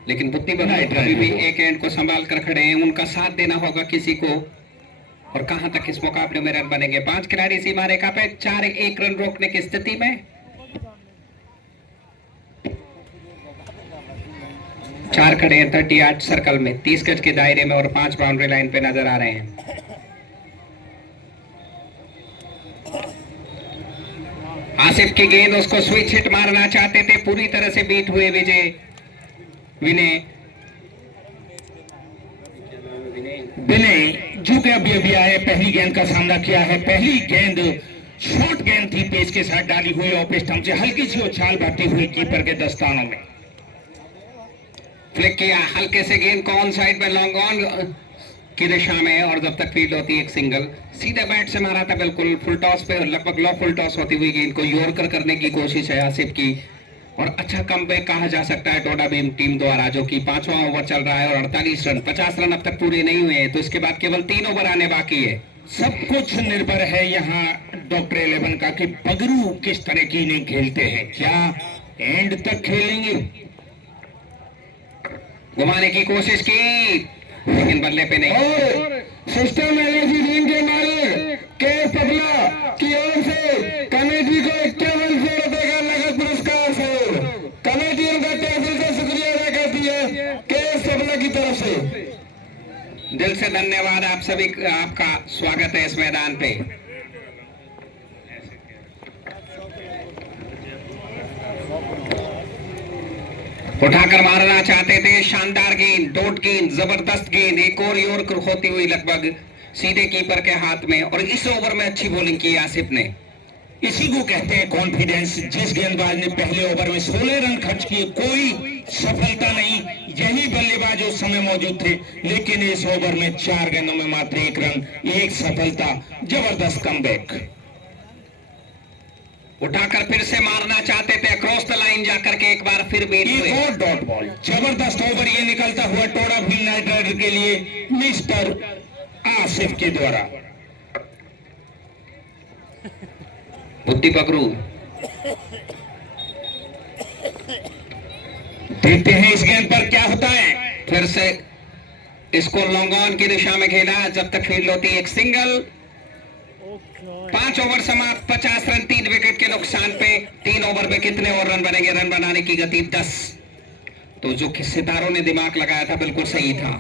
लेकिन बुद्धिमान अभी भी एक एंड को संभाल कर खड़े हैं, उनका साथ देना होगा किसी को। और कहां तक इस मुकाबले में रन बनेंगे? 5 खिलाड़ी सीमा रेखा पे, 4-1 रन रोकने की स्थिति में। 4 खड़े हैं 38 सर्कल में, 30 गज के दायरे में, और 5 बाउंड्री लाइन पे नजर आ रहे हैं। आसिफ की गेंद, उसको स्विच हिट मारना चाहते थे, पूरी तरह से बीट हुए विनय जो कि अभी आए, पहली गेंद का सामना किया है। पहली गेंद शॉर्ट गेंद थी, पेस के साथ डाली हुई ऑफ स्टंप से हल्की सी उछाल भरती हुई कीपर के दस्तानों में। फ्लिक किया हल्के से गेंद को ऑन साइड में, लॉन्ग ऑन की दिशा में, और जब तक फील्ड होती है एक सिंगल। सीधे बैट से मारा था, बिल्कुल फुल टॉस पे, लगभग लो फुल टॉस होती हुई गेंद को यॉर्कर करने की कोशिश है आसिफ की। और अच्छा कमबैक कहा जा सकता है टोडा भीम टीम द्वारा, जो कि 5वां ओवर चल रहा है और 48 रन, 50 रन अब तक पूरे नहीं हुए हैं, तो इसके बाद केवल 3 ओवर आने बाकी है। सब कुछ निर्भर है यहाँ डॉक्टर 11 का कि पगरू किस तरह की इनिंग खेलते हैं, क्या एंड तक खेलेंगे। घुमाने की कोशिश की लेकिन बल्ले पे नहीं। और सिस्टम एनर्जी ड्रिंक के मालिक के पगला की ओर से कमेटी को 5100 रुपए का नगद पुरस्कार से कमेटी उनका दिल से शुक्रिया अदा करती है के पगला की तरफ से। दिल से धन्यवाद आप सभी, आपका स्वागत है इस मैदान पे। उठाकर मारना चाहते थे, शानदार गेंद, डॉट गेंद, जबरदस्त गेंद, एक और यॉर्कर होती हुई लगभग सीधे कीपर के हाथ में, और इस ओवर में अच्छी बॉलिंग की आसिफ ने। इसी को कहते हैं कॉन्फिडेंस। जिस गेंदबाज ने पहले ओवर में 16 रन खर्च किए, कोई सफलता नहीं, यही बल्लेबाज उस समय मौजूद थे, लेकिन इस ओवर में 4 गेंदों में मात्र 1 रन, 1 सफलता, जबरदस्त कमबैक। उठाकर फिर से मारना चाहते थे, क्रॉस द लाइन जाकर के एक बार फिर बीट एक हुए। और डॉट बॉल, जबरदस्त ओवर ये निकलता हुआ टोडा भीम नाइट राइडर के लिए मिस्टर आसिफ के द्वारा। बुद्धि पकड़ू, देखते हैं इस गेंद पर क्या होता है। फिर से इसको लॉन्ग ऑन की दिशा में खेला जब तक फील्ड होती है एक सिंगल। 5 ओवर समाप्त, 50 रन, 3 विकेट के नुकसान पे। 3 ओवर में कितने और रन बनेंगे? रन बनाने की गति 10। तो जो सितारों ने दिमाग लगाया था बिल्कुल सही था।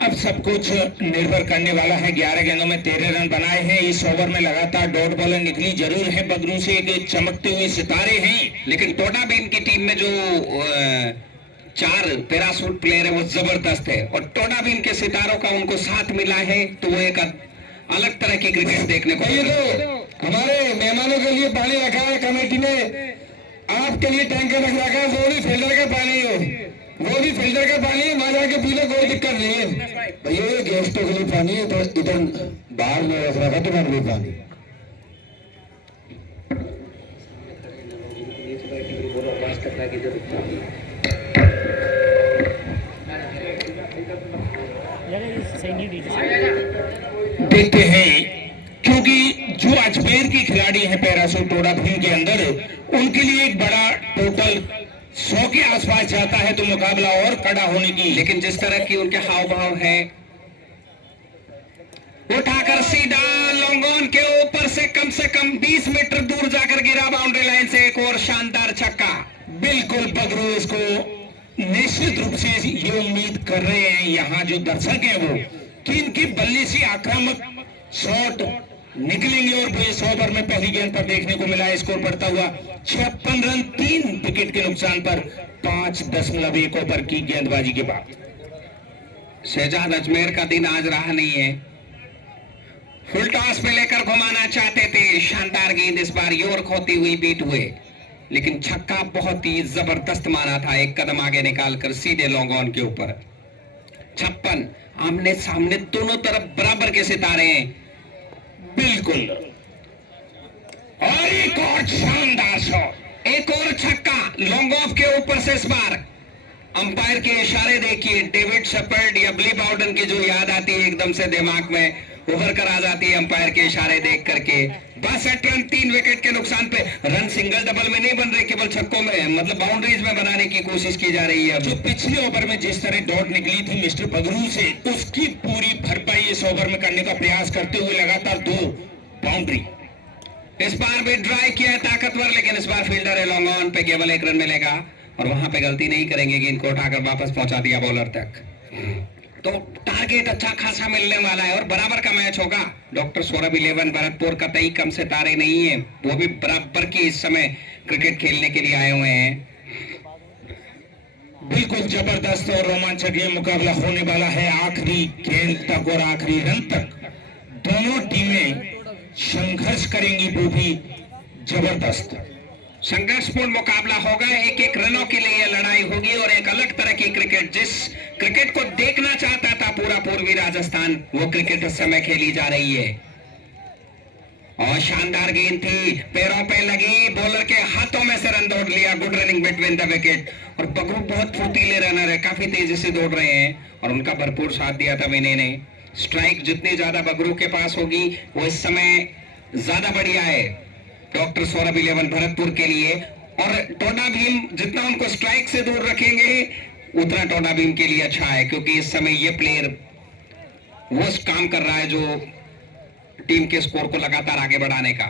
अब सब कुछ निर्भर करने वाला है। 11 गेंदों में 13 रन बनाए हैं। इस ओवर में लगातार डॉट बॉलर निकली जरूर है बगरू से, एक चमकते हुए सितारे हैं। लेकिन टोडा भीम की टीम में जो 4 पैराशूट प्लेयर है वो जबरदस्त है, और टोडा भीम के सितारों का उनको साथ मिला है तो वो एक अलग तरह की क्रिकेट देखने को मिली। तो हमारे मेहमानों के लिए पानी रखा है कमेटी ने, आपके लिए टैंकर रख रखा है, वो भी फिल्टर का पानी है, वो भी फिल्टर का पानी है, वहां जाके पी लो, कोई दिक्कत नहीं है भैया। ये गेस्टों के लिए पानी है, तो इधर बाहर में रख रखा तुम्हारे लिए पानी। देखते हैं क्योंकि जो अजमेर की खिलाड़ी हैं पैराशूट टोडा भीम के अंदर, उनके लिए एक बड़ा टोटल 100 के आसपास जाता है तो मुकाबला और कड़ा होने की। लेकिन जिस तरह की उनके हाव भाव है, उठाकर सीधा लॉन्ग ऑन के ऊपर से कम 20 मीटर दूर जाकर गिरा बाउंड्री लाइन से, एक और शानदार छक्का। बिल्कुल बगरू इसको निश्चित रूप से ये उम्मीद कर रहे हैं यहाँ जो दर्शक हैं वो, कि इनकी बल्ले से आक्रामक शॉट निकलेंगे। और इस ओवर में पहली गेंद पर देखने को मिला स्कोर बढ़ता हुआ 56 रन 3 विकेट के नुकसान पर 5.1 ओवर की गेंदबाजी के बाद। शहजाद अजमेर का दिन आज रहा नहीं है। फुल टॉस पे लेकर घुमाना चाहते थे, शानदार गेंद इस बार योर खोती हुई बीट हुए, लेकिन छक्का बहुत ही जबरदस्त मारा था, एक कदम आगे निकालकर सीधे लॉन्ग ऑन के ऊपर। 56 आमने सामने दोनों तरफ बराबर के सितारे हैं। बिल्कुल, और एक और शानदार शॉट, एक और छक्का लॉन्ग ऑफ के ऊपर से। इस बार अंपायर के इशारे देखिए, डेविड शेपर्ड या ब्ली बाउडन की जो याद आती है एकदम से दिमाग में उभर कर आ जाती है अंपायर के इशारे देख करके। 62 रन 3 विकेट के नुकसान पे। रन सिंगल डबल में नहीं बन रहे, केवल छक्कों में, मतलब बाउंड्रीज में बनाने की कोशिश की जा रही है। जो पिछले ओवर में जिस तरह डॉट निकली थी मिस्टर बगरू से, उसकी पूरी भरपाई इस ओवर में करने का प्रयास करते हुए लगातार 2 बाउंड्री। इस बार भी ट्राई किया है ताकतवर, लेकिन इस बार फील्डर है लॉन्ग ऑन पे, केवल 1 रन मिलेगा और वहां पे गलती नहीं करेंगे कि इनको उठाकर वापस पहुंचा दिया बॉलर तक। तो टारगेट अच्छा खासा मिलने वाला है और बराबर का मैच होगा। डॉक्टर सौरभ 11 भरतपुर का कई कम सितारे नहीं है, वो भी बराबर की इस समय क्रिकेट खेलने के लिए आए हुए हैं। बिल्कुल जबरदस्त और रोमांचक ये मुकाबला होने वाला है। आखिरी गेंद तक और आखिरी रन तक दोनों टीमें संघर्ष करेंगी, वो भी जबरदस्त संघर्षपूर्ण मुकाबला होगा। 1-1 रनों के लिए लड़ाई होगी और एक अलग तरह की क्रिकेट, जिस क्रिकेट को देखना चाहता था पूरा पूर्वी राजस्थान, वो क्रिकेट इस समय खेली जा रही है। और शानदार गेंद थी, पैरों पे लगी, बॉलर के हाथों में से रन दौड़ लिया। Good running between the wicket. और बगरू बहुत फुर्तीले रनर है, काफी तेजी से दौड़ रहे हैं और उनका भरपूर साथ दिया था विनय ने। स्ट्राइक जितनी ज्यादा बगरू के पास होगी वो इस समय ज्यादा बढ़िया है डॉक्टर सौरभ 11 भरतपुर के लिए। और टोडा भीम जितना उनको स्ट्राइक से दूर रखेंगे उतना टोडा भीम के लिए अच्छा है, क्योंकि इस समय ये प्लेयर वो काम कर रहा है जो टीम के स्कोर को लगातार आगे बढ़ाने का।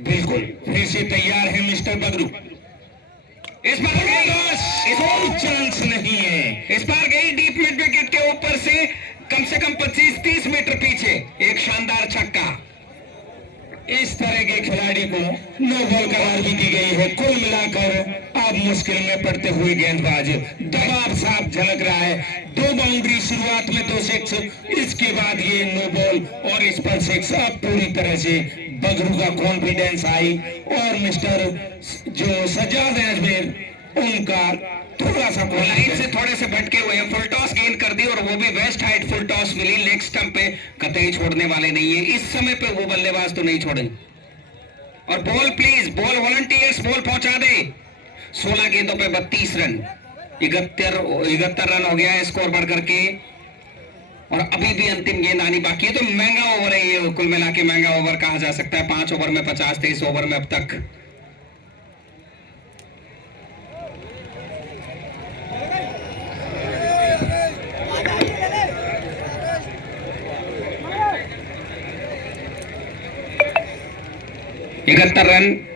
बिल्कुल फिर से तैयार है मिस्टर बगरू। इस बार कोई चांस नहीं है। इस बार गई डीप मिड विकेट के ऊपर से कम 25-30 मीटर पीछे, एक शानदार छक्का। इस तरह के खिलाड़ी को नो बॉल करार भी दी गई है। कुल मिलाकर अब मुश्किल में पड़ते हुए गेंदबाज, दबाव साफ झलक रहा है। 2 बाउंड्री शुरुआत में 2 6, इसके बाद ये नो बॉल और इस पर 6। अब पूरी तरह से बगरू का कॉन्फिडेंस आई और मिस्टर जो सज्जाद है अजमेर, उनका थोड़ा सा लाइन से थोड़े से भटके हुए हैं। फुल टॉस गेंद कर दी और वो भी वेस्ट हाइट फुल टॉस मिली। लेग स्टंप पे कतई छोड़ने वाले नहीं है इस समय पे, वो बल्लेबाज तो नहीं छोड़े। और ball please, ball volunteers ball पहुंचा दे। 16 गेंदों पे 32 रन, 71 रन हो गया है स्कोर बढ़ करके, और अभी भी अंतिम गेंद आनी बाकी है। तो महंगा ओवर है ये, कुल मिला के महंगा ओवर कहा जा सकता है। 5 ओवर में 50 थे, इस ओवर में अब तक 71 रन।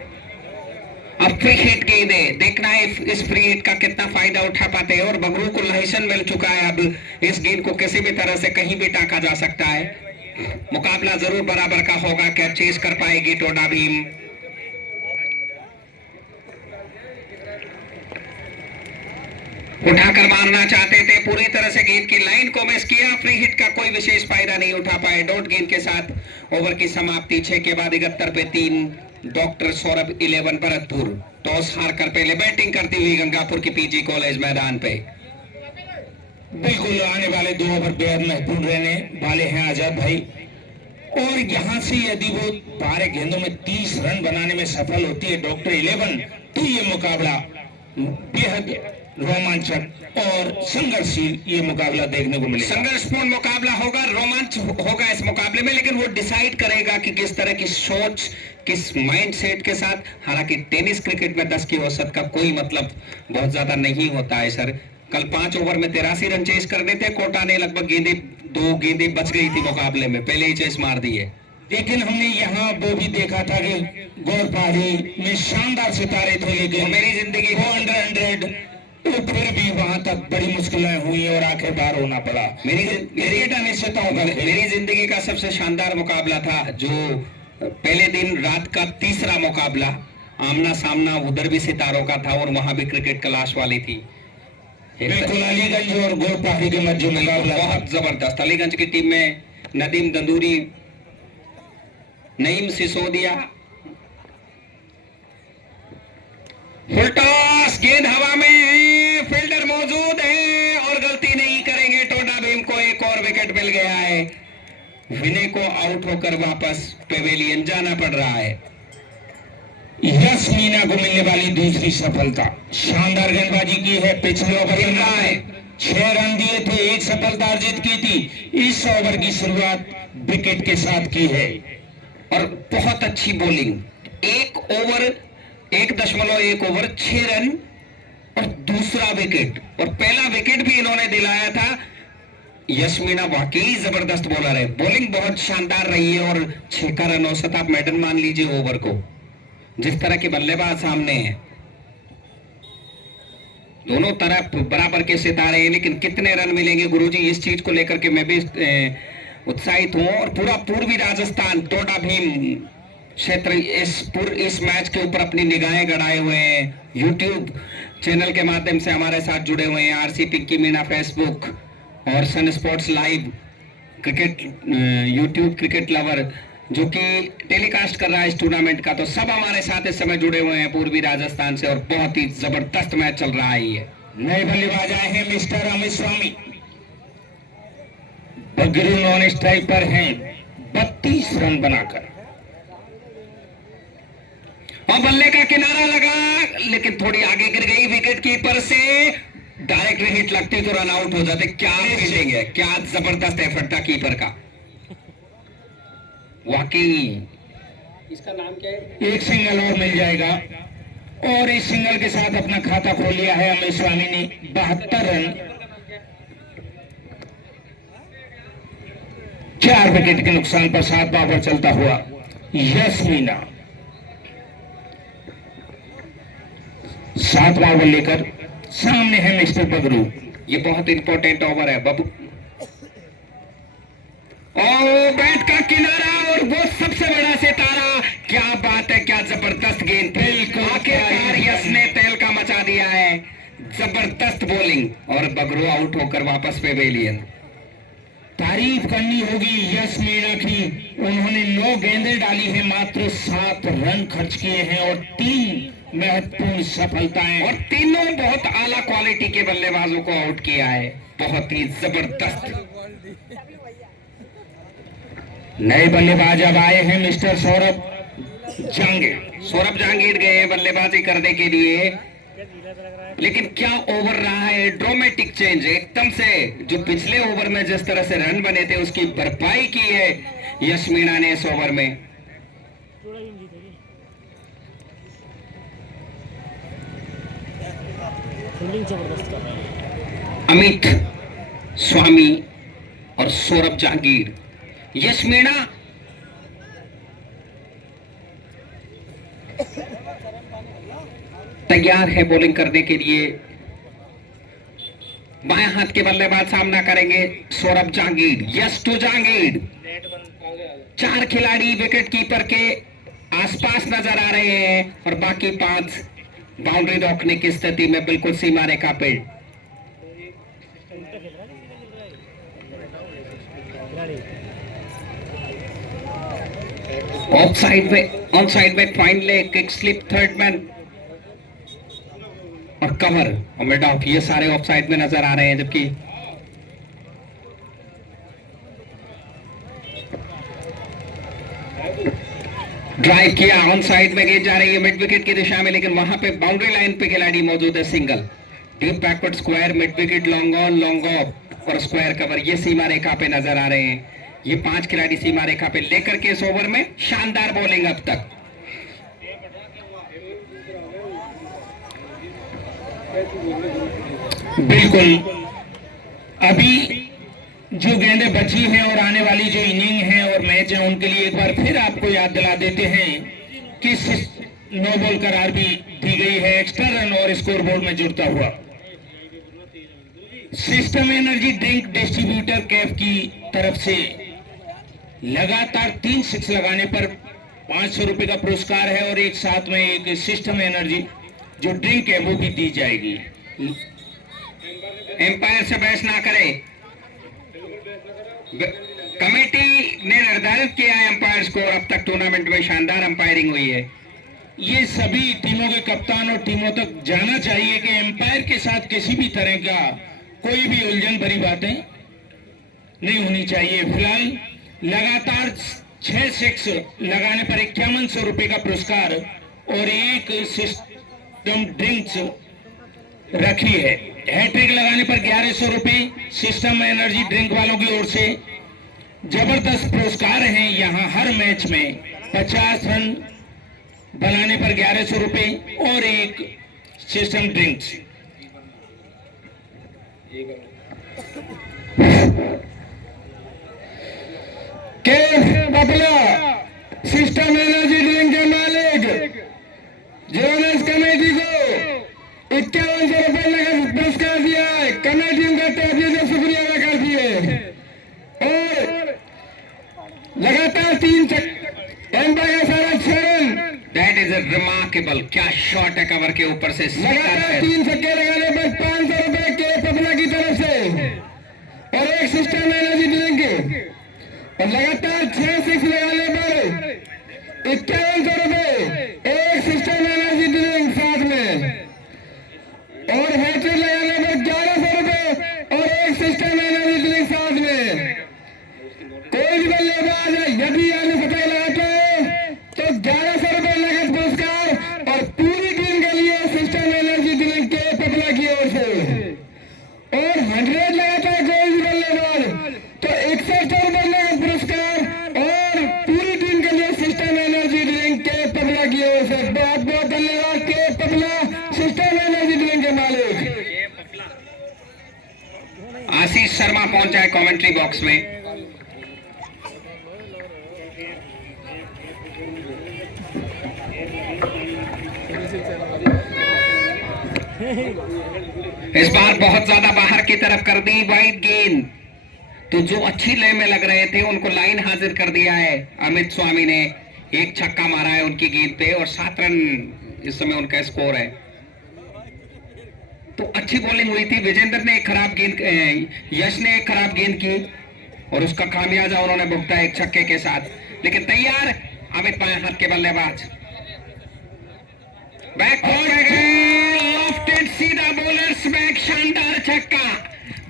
अब फ्री हिट गेंद है, देखना है इस फ्री हिट का कितना फायदा उठा पाते हैं। और बगरू को लाइसेंस मिल चुका है, अब इस गेंद को किसी भी तरह से कहीं भी टाका जा सकता है। मुकाबला जरूर बराबर का होगा, क्या चेस कर पाएगी टोडा भीम। उठाकर मारना चाहते थे, पूरी तरह से गेंद की लाइन को मिस किया। फ्री हिट का कोई विशेष फायदा नहीं उठा पाए। डॉट गेंद के साथ ओवर की समाप्ति। 6 के बाद 71 पे 3। डॉक्टर सौरभ 11 भरतपुर। टॉस हारकर पहले बैटिंग करती हुई गंगापुर की पीजी कॉलेज मैदान पे। बिल्कुल आने वाले 2 ओवर बेहद महत्वपूर्ण रहने वाले हैं आजाद भाई, और यहां से यदि वो 12 गेंदों में 30 रन बनाने में सफल होती है डॉक्टर 11, तो ये मुकाबला बेहद रोमांचक और संघर्षशील ये मुकाबला देखने को मिलेगा। संघर्षपूर्ण मुकाबला होगा, रोमांच होगा इस मुकाबले में, लेकिन वो डिसाइड करेगा कि किस तरह की सोच, किस माइंडसेट के साथ। हालांकि टेनिस क्रिकेट में 10 की औसत का कोई मतलब बहुत ज्यादा नहीं होता है सर। कल 5 ओवर में 83 रन चेस करने थे, कोटा ने लगभग 2 गेंदें बच गई थी मुकाबले में, पहले ही चेस मार दी है। लेकिन हमने यहाँ वो भी देखा था कि गौर पहाड़ी में शानदार सितारे थे, लेकिन मेरी जिंदगी वो अंडर तो फिर भी वहां तक बड़ी मुश्किलें हुई और आखिरकार होना पड़ा। मेरी जिंदगी का सबसे शानदार मुकाबला था जो पहले दिन रात का तीसरा मुकाबला, आमना सामना उधर भी सितारों का था और वहां भी क्रिकेट क्लास वाली थी। बिल्कुल अलीगंज और गौर पहाड़ी के मध्य मुकाबला बहुत जबरदस्त। अलीगंज की टीम में नदीम दंदूरी, नईम सिसोदिया, फुल टॉस, गेंद हवा में, फील्डर मौजूद है और गलती नहीं करेंगे। टोडा भीम को एक और विकेट मिल गया है। विनय को आउट होकर वापस पेवेलियन जाना पड़ रहा है। यश मीना को मिलने वाली दूसरी सफलता। शानदार गेंदबाजी की है। पिछले ओवर में 6 रन दिए थे, 1 सफलता अर्जित की थी। इस ओवर की शुरुआत विकेट के साथ की है और बहुत अच्छी बॉलिंग। 1.1 ओवर 6 रन और दूसरा विकेट, और पहला विकेट भी इन्होंने दिलाया था। यश मीना वाकई जबरदस्त बॉलर है, बॉलिंग बहुत शानदार रही है और 6 का रन औसत आप मेडन मान लीजिए ओवर को। जिस तरह के बल्लेबाज सामने हैं, दोनों तरफ बराबर के सितारे हैं, लेकिन कितने रन मिलेंगे गुरुजी, इस चीज को लेकर के मैं भी उत्साहित हूं। और पूरा पूर्वी राजस्थान, टोडा भीम क्षेत्र इस मैच के ऊपर अपनी निगाहें गड़ाए हुए हैं। यूट्यूब चैनल के माध्यम से हमारे साथ जुड़े हुए हैं। आरसी पिंकी मीना फेसबुक और sun sports live cricket YouTube cricket lover जो कि टेलीकास्ट कर रहा है इस टूर्नामेंट का, तो सब हमारे साथ इस समय जुड़े हुए हैं पूर्वी राजस्थान से, और बहुत ही जबरदस्त मैच चल रहा है ये। नए बल्लेबाज आए हैं मिस्टर अमित स्वामी। बगरू नॉन स्ट्राइक पर हैं 32 रन बनाकर, और बल्ले का किनारा लगा, लेकिन थोड़ी आगे गिर गई विकेट कीपर से। डायरेक्ट हिट लगती तो रन आउट हो जाते। क्या फील्डिंग है, क्या जबरदस्त एफर्ट था कीपर का, वाकई। इसका नाम क्या है? एक सिंगल और मिल जाएगा, और इस सिंगल के साथ अपना खाता खोल लिया है अमित स्वामी ने। 72 रन, 4 विकेट के नुकसान पर 7 ओवर चलता हुआ यश मीना 7 ओवर लेकर सामने है मिस्टर बगरू। ये बहुत इंपॉर्टेंट ओवर है बाबू। और बैट का किनारा, और वो सबसे बड़ा सितारा। क्या बात है, क्या जबरदस्त गेंद। बिल्कुल आखिरकार यश ने तहलका मचा दिया है। जबरदस्त बॉलिंग, और बगरू आउट होकर वापस पेवेलियन। तारीफ करनी होगी यश मीना की। उन्होंने 9 गेंदें डाली हैं, मात्र 7 रन खर्च किए हैं और 3 महत्वपूर्ण सफलताएं, और तीनों बहुत आला क्वालिटी के बल्लेबाजों को आउट किया है। बहुत ही जबरदस्त। नए बल्लेबाज अब आए हैं मिस्टर सौरभ जहांगीर। सौरभ जहांगीर गए हैं बल्लेबाजी करने के लिए, लेकिन क्या ओवर रहा है, ड्रामेटिक चेंज एकदम से। जो पिछले ओवर में जिस तरह से रन बने थे उसकी भरपाई की है यश मीणा ने इस ओवर में। अमित स्वामी और सौरभ जहांगीर। यश मीणा तैयार है बॉलिंग करने के लिए। बाएं हाथ के बल्लेबाज सामना करेंगे सौरभ जहांगीर। यश टू जहांगीर। 4 खिलाड़ी विकेट कीपर के आसपास नजर आ रहे हैं और बाकी 5 बाउंड्री रोकने की स्थिति में बिल्कुल सीमा रेखा पे। ऑफ साइड में, ऑन साइड में fine leg, kick slip, third man और कवर और मिड ऑफ, ये सारे ऑफ साइड में नजर आ रहे हैं। जबकि ड्राइव किया, ऑन साइड में गेंद जा रही है मिड विकेट की दिशा में, लेकिन वहां पे बाउंड्री लाइन पे खिलाड़ी मौजूद है। Single, deep backward square, mid wicket, long on, long of और स्क्वायर कवर, ये सीमा रेखा पे नजर आ रहे हैं। ये 5 खिलाड़ी सीमा रेखा पे लेकर के इस ओवर में शानदार बॉलिंग अब तक। बिल्कुल, अभी जो गेंदें बची हैं और आने वाली जो इनिंग है और मैच है उनके लिए एक बार फिर आपको याद दिला देते हैं कि नो बॉल करार भी दी गई है एक्स्ट्रा रन और स्कोर बोर्ड में जुड़ता हुआ। System energy drink distributor Kaif की तरफ से लगातार 3 6 लगाने पर 500 रुपए का पुरस्कार है और एक साथ में एक सिस्टम एनर्जी जो ड्रिंक है वो भी दी जाएगी। एम्पायर से बहस ना करे, कमेटी ने निर्धारित किया है एम्पायर स्कोर। अब तक टूर्नामेंट में शानदार अंपायरिंग हुई है। ये सभी टीमों के कप्तान और टीमों तक जाना चाहिए कि एम्पायर के साथ किसी भी तरह का कोई भी उलझन भरी बातें नहीं होनी चाहिए। फिलहाल लगातार 6 6 लगाने पर 5100 रुपए का पुरस्कार और एक सिस्टम ड्रिंक्स रखी है। हैट्रिक लगाने पर 1100 रुपए सिस्टम एनर्जी ड्रिंक वालों की ओर से जबरदस्त पुरस्कार हैं। यहां हर मैच में 50 रन बनाने पर 1100 रुपए और एक सिस्टम ड्रिंक्स। के पपला सिस्टम एनर्जी ड्रिंक के मालिक जिन्होंने इस कमेटी को 5100 रुपए नगद पुरस्कार दिया है, कमेटी उनका तहे से शुक्रिया अदा करती है। और लगातार 3 एम्पायर का सारा 6 रन, दैट इज रिमार्केबल। क्या शॉट है कवर के ऊपर से। लगातार 3 छक्के लगाने पर 500 रुपए के पपला की तरफ से और एक सिस्टम एनर्जी ड्रिंक और लगातार 6 6 लगाने पर 5100 रुपए एक सिस्टम एनर्जी ड्रिंक साथ में और हैट्रिक लगाने पर 1100 रुपए और एक सिस्टम एनर्जी ड्रिंक साथ में। कोई भी बल्लेबाज है यदि आने शतक लगाता है तो 1100 रुपए नगद पुरस्कार और पूरी टीम के लिए सिस्टम एनर्जी ड्रिंक के पपला की ओर से। और 100 लगाता है कोई भी बल्लेबाज तो 6100 रुपए नगद पुरस्कार और पूरी टीम के लिए सिस्टम एनर्जी ड्रिंक के पपला की ओर से। बहुत बहुत धन्यवाद के पपला सिस्टम एनर्जी ड्रिंक के मालिक। आशीष शर्मा पहुंचा है कमेंट्री बॉक्स में। इस बार बहुत ज्यादा बाहर की तरफ कर दी वाइड गेंद, तो जो अच्छी लय में लग रहे थे उनको लाइन हाजिर कर दिया है। अमित स्वामी ने एक छक्का मारा है उनकी गेंद पे और 7 रन इस समय उनका स्कोर है। तो अच्छी बॉलिंग हुई थी। विजेंद्र ने एक खराब गेंद, यश ने एक खराब गेंद की और उसका खामियाजा उन्होंने भुगता एक छक्के के साथ। लेकिन तैयार अमित बाएं हाथ के बल्लेबाज, बैक लॉफ्टेड सीधा बॉलर्स में एक शानदार छक्का।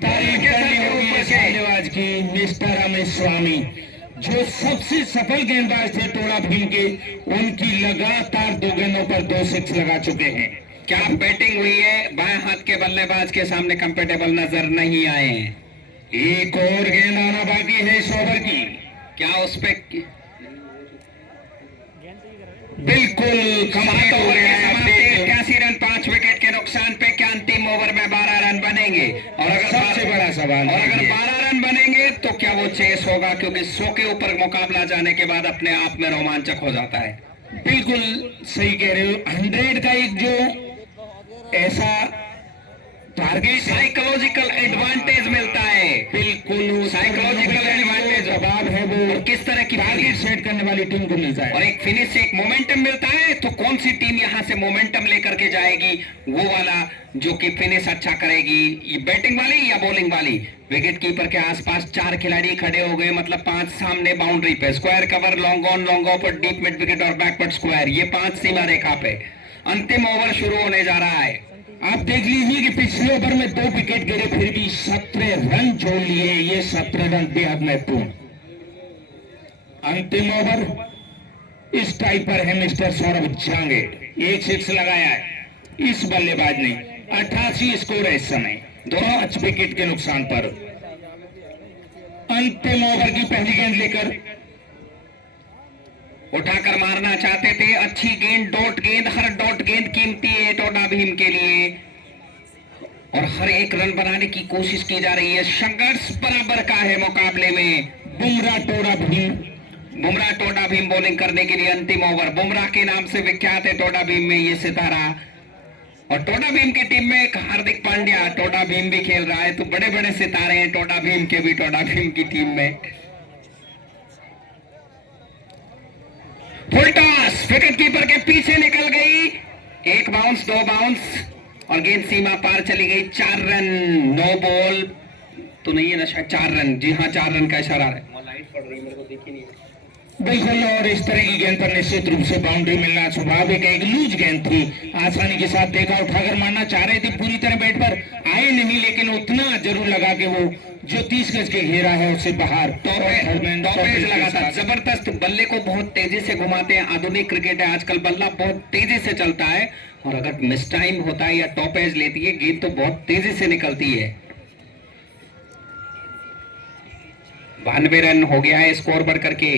तारीफ करनी होगी इस बल्लेबाज की मिस्टर अमित स्वामी। जो सबसे सफल गेंदबाज थे टोडा भीम के, उनकी लगातार 2 गेंदों पर 2 सिक्स लगा चुके हैं। क्या बैटिंग हुई है, बाएं हाथ के बल्लेबाज के सामने कंफर्टेबल नजर नहीं आए हैं। एक और गेंद आना बाकी है इस ओवर की। क्या उस पे बिल्कुल कमाल हो गया है। आप देख 81 रन 5 विकेट के नुकसान पे क्या अंतिम ओवर में 12 रन बनेंगे? और अगर सबसे बड़ा सवाल और अगर है। 12 रन बनेंगे तो क्या वो चेस होगा? क्योंकि 100 के ऊपर मुकाबला जाने के बाद अपने आप में रोमांचक हो जाता है। बिल्कुल सही कह रहे हो। 100 का एक जो ऐसा टारगेट साइकोलॉजिकल एडवांटेज मिलता है। बिल्कुल साइकोलॉजिकल एडवांटेज जवाब है वो और किस तरह की टारगेट सेट करने वाली टीम को मिलता और है। एक फिनिश से एक मोमेंटम मिलता है। तो कौन सी टीम यहां से मोमेंटम लेकर के जाएगी, वो वाला जो कि फिनिश अच्छा करेगी, ये बैटिंग वाली या बॉलिंग वाली? विकेट कीपर के आसपास 4 खिलाड़ी खड़े हो गए, मतलब 5 सामने बाउंड्री पे, square cover, long on, long off, deep mid wicket और बैकवर्ड स्क्वायर, ये 5 सीमा रेखा पे अंतिम ओवर शुरू होने जा रहा है। आप देख लीजिए कि पिछले ओवर में 2 विकेट गिरे, फिर भी 17 रन जोड़ लिए। ये 17 रन बेहद महत्वपूर्ण। अंतिम ओवर इस टाइप पर है मिस्टर सौरभ जांगे। 1 सिक्स लगाया है इस बल्लेबाज ने। 88 स्कोर है इस समय, 5 विकेट के नुकसान पर। अंतिम ओवर की पहली गेंद लेकर उठाकर मारना चाहते थे। अच्छी गेंद, डॉट गेंद, हर डॉट गेंद कीमती है टोडा भीम के लिए और हर एक रन बनाने की कोशिश की जा रही है। संघर्ष बराबर का है मुकाबले में। बुमराह टोडा भीम, बुमराह टोडा भीम बॉलिंग करने के लिए अंतिम ओवर। बुमराह के नाम से विख्यात है टोडा भीम में ये सितारा। और टोडा भीम की टीम में एक हार्दिक पांड्या टोडा भीम भी खेल रहा है। तो बड़े बड़े सितारे हैं टोडा भीम के भी टोडा भीम की टीम में। फुल टॉस, विकेट कीपर के पीछे निकल गई। 1 बाउंस, 2 बाउंस और गेंद सीमा पार चली गई। 4 रन, नो बॉल तो नहीं है ना शायद, 4 रन, जी हाँ 4 रन का इशारा है। बिल्कुल। और इस तरह की गेंद पर निश्चित रूप से बाउंड्री मिलना स्वाभाविक है। एक लूज गेंद थी, आसानी के साथ देखा, उठाकर मारना चाह रहे थे, पूरी तरह बैट पर आए नहीं, लेकिन उतना जरूर लगा कि वो जो 30 गज के घेरा है उससे बाहर टॉपेज लगा था। जबरदस्त बल्ले को बहुत तेजी से घुमाते हैं। आधुनिक क्रिकेट है आजकल, बल्ला बहुत तेजी से चलता है और अगर मिस टाइम होता है या टॉपेज लेती है गेंद तो बहुत तेजी से निकलती है। 92 रन हो गया है स्कोर बढ़ करके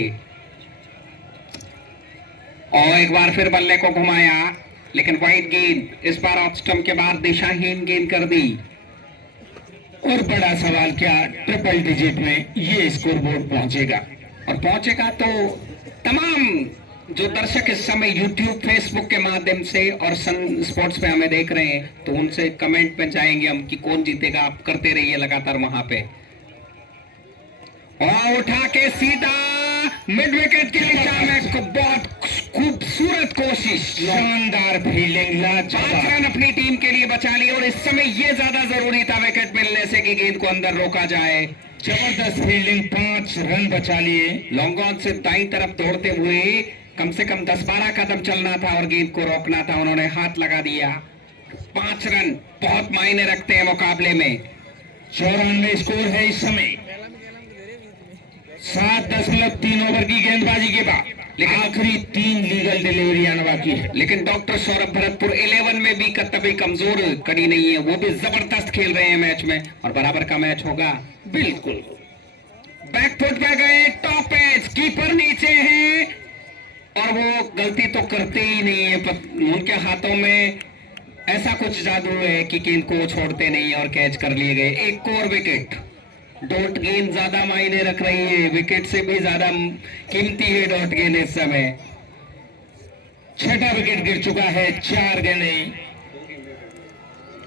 और एक बार फिर बल्ले को घुमाया, लेकिन वाइड गेंद इस बार ऑफ स्टंप के बाद दिशाहीन गेंद कर दी। और बड़ा सवाल, क्या ट्रिपल डिजिट में ये स्कोर बोर्ड पहुंचेगा? और पहुंचेगा तो तमाम जो दर्शक इस समय YouTube, Facebook के माध्यम से और सन स्पोर्ट्स पे हमें देख रहे हैं तो उनसे कमेंट पे जाएंगे हम कि कौन जीतेगा। आप करते रहिए लगातार वहां पे। और उठा के सीधा मिड विकेट के दिशा में, बहुत खूबसूरत कोशिश, शानदार फील्डिंग, 5 रन अपनी टीम के लिए बचा लिए और इस समय ये ज्यादा जरूरी था विकेट मिलने से कि गेंद को अंदर रोका जाए। जबरदस्त फील्डिंग, 5 रन बचा लिए। लॉन्ग ऑन से दाईं तरफ दौड़ते हुए कम से कम 10-12 कदम चलना था और गेंद को रोकना था, उन्होंने हाथ लगा दिया। 5 रन बहुत मायने रखते हैं मुकाबले में। 94 स्कोर है इस समय। 7.3 ओवर की गेंदबाजी के बाद आखिरी 3 लीगल डिलीवरी आने बाकी है। लेकिन डॉक्टर सौरभ भरतपुर 11 में भी कतई कमजोर कड़ी नहीं है, वो भी जबरदस्त खेल रहे हैं मैच में और बराबर का मैच होगा। बिल्कुल। बैकफुट पे गए, टॉप एज, कीपर नीचे है और वो गलती तो करते ही नहीं है। उनके हाथों में ऐसा कुछ जादू है कि गेंद को छोड़ते नहीं और कैच कर लिए गए। एक और विकेट, डॉट गेंद ज्यादा मायने रख रही है, विकेट से भी ज्यादा कीमती है डॉट गेंद इस समय। 6ठा विकेट गिर चुका है, 4 गेंदें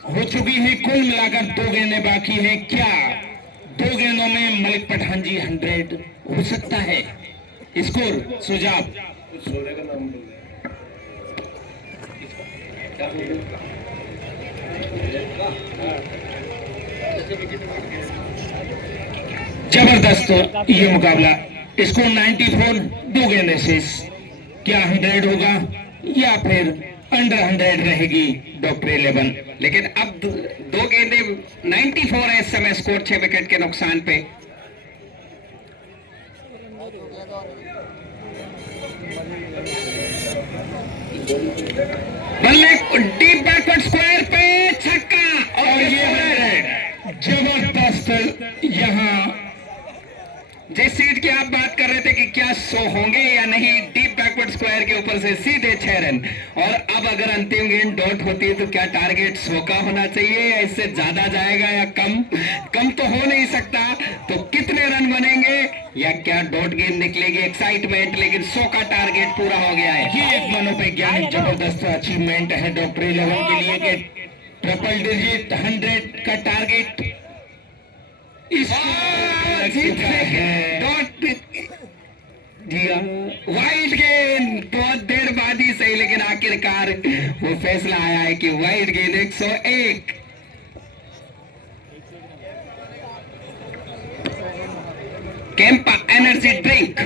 हो चुकी है, कुल मिलाकर 2 गेंदें बाकी हैं। क्या 2 गेंदों में मलिक पठान जी 100 हो सकता है? स्कोर सुझाव? जबरदस्त ये मुकाबला। स्कोर 94, 2 गेंदें शेष। क्या 100 होगा या फिर अंडर 100 रहेगी डॉक्टर 11? लेकिन अब 2 गेंदे 94 है इस समय स्कोर, 6 विकेट के नुकसान पे। बल्ले डीप बैकवर्ड स्क्वायर पे छक्का और ये है जबरदस्त यहाँ जिस सीट की आप बात कर रहे थे कि क्या 100 होंगे या नहीं, डीप बैकवर्ड स्क्वायर के ऊपर से सीधे 6 रन। और अब अगर अंतिम गेंद डॉट होती है तो क्या टारगेट 100 का होना चाहिए या इससे ज्यादा जाएगा या कम? कम तो हो नहीं सकता, तो कितने रन बनेंगे या क्या डॉट गेंद निकलेगी? एक्साइटमेंट, लेकिन 100 का टारगेट पूरा हो गया है। ये एक मनोवैज्ञानिक जबरदस्त अचीवमेंट है डॉक्टर 11 के लिए कि ट्रिपल डिजिट 100 का टारगेट वाइड गेंद बहुत देर बाद ही सही, लेकिन आखिरकार वो फैसला आया है कि वाइड गेंद 101। कैंपा एनर्जी ड्रिंक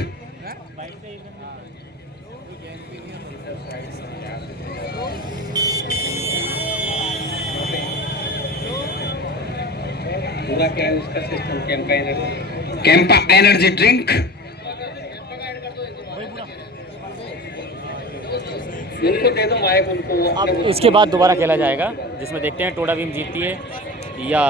पूरा क्या है उसका system campaign? Campa energy drink उनको दे दो माइक उनको। अब इसके बाद दोबारा खेला जाएगा जिसमें देखते हैं टोडा भीम जीतती है या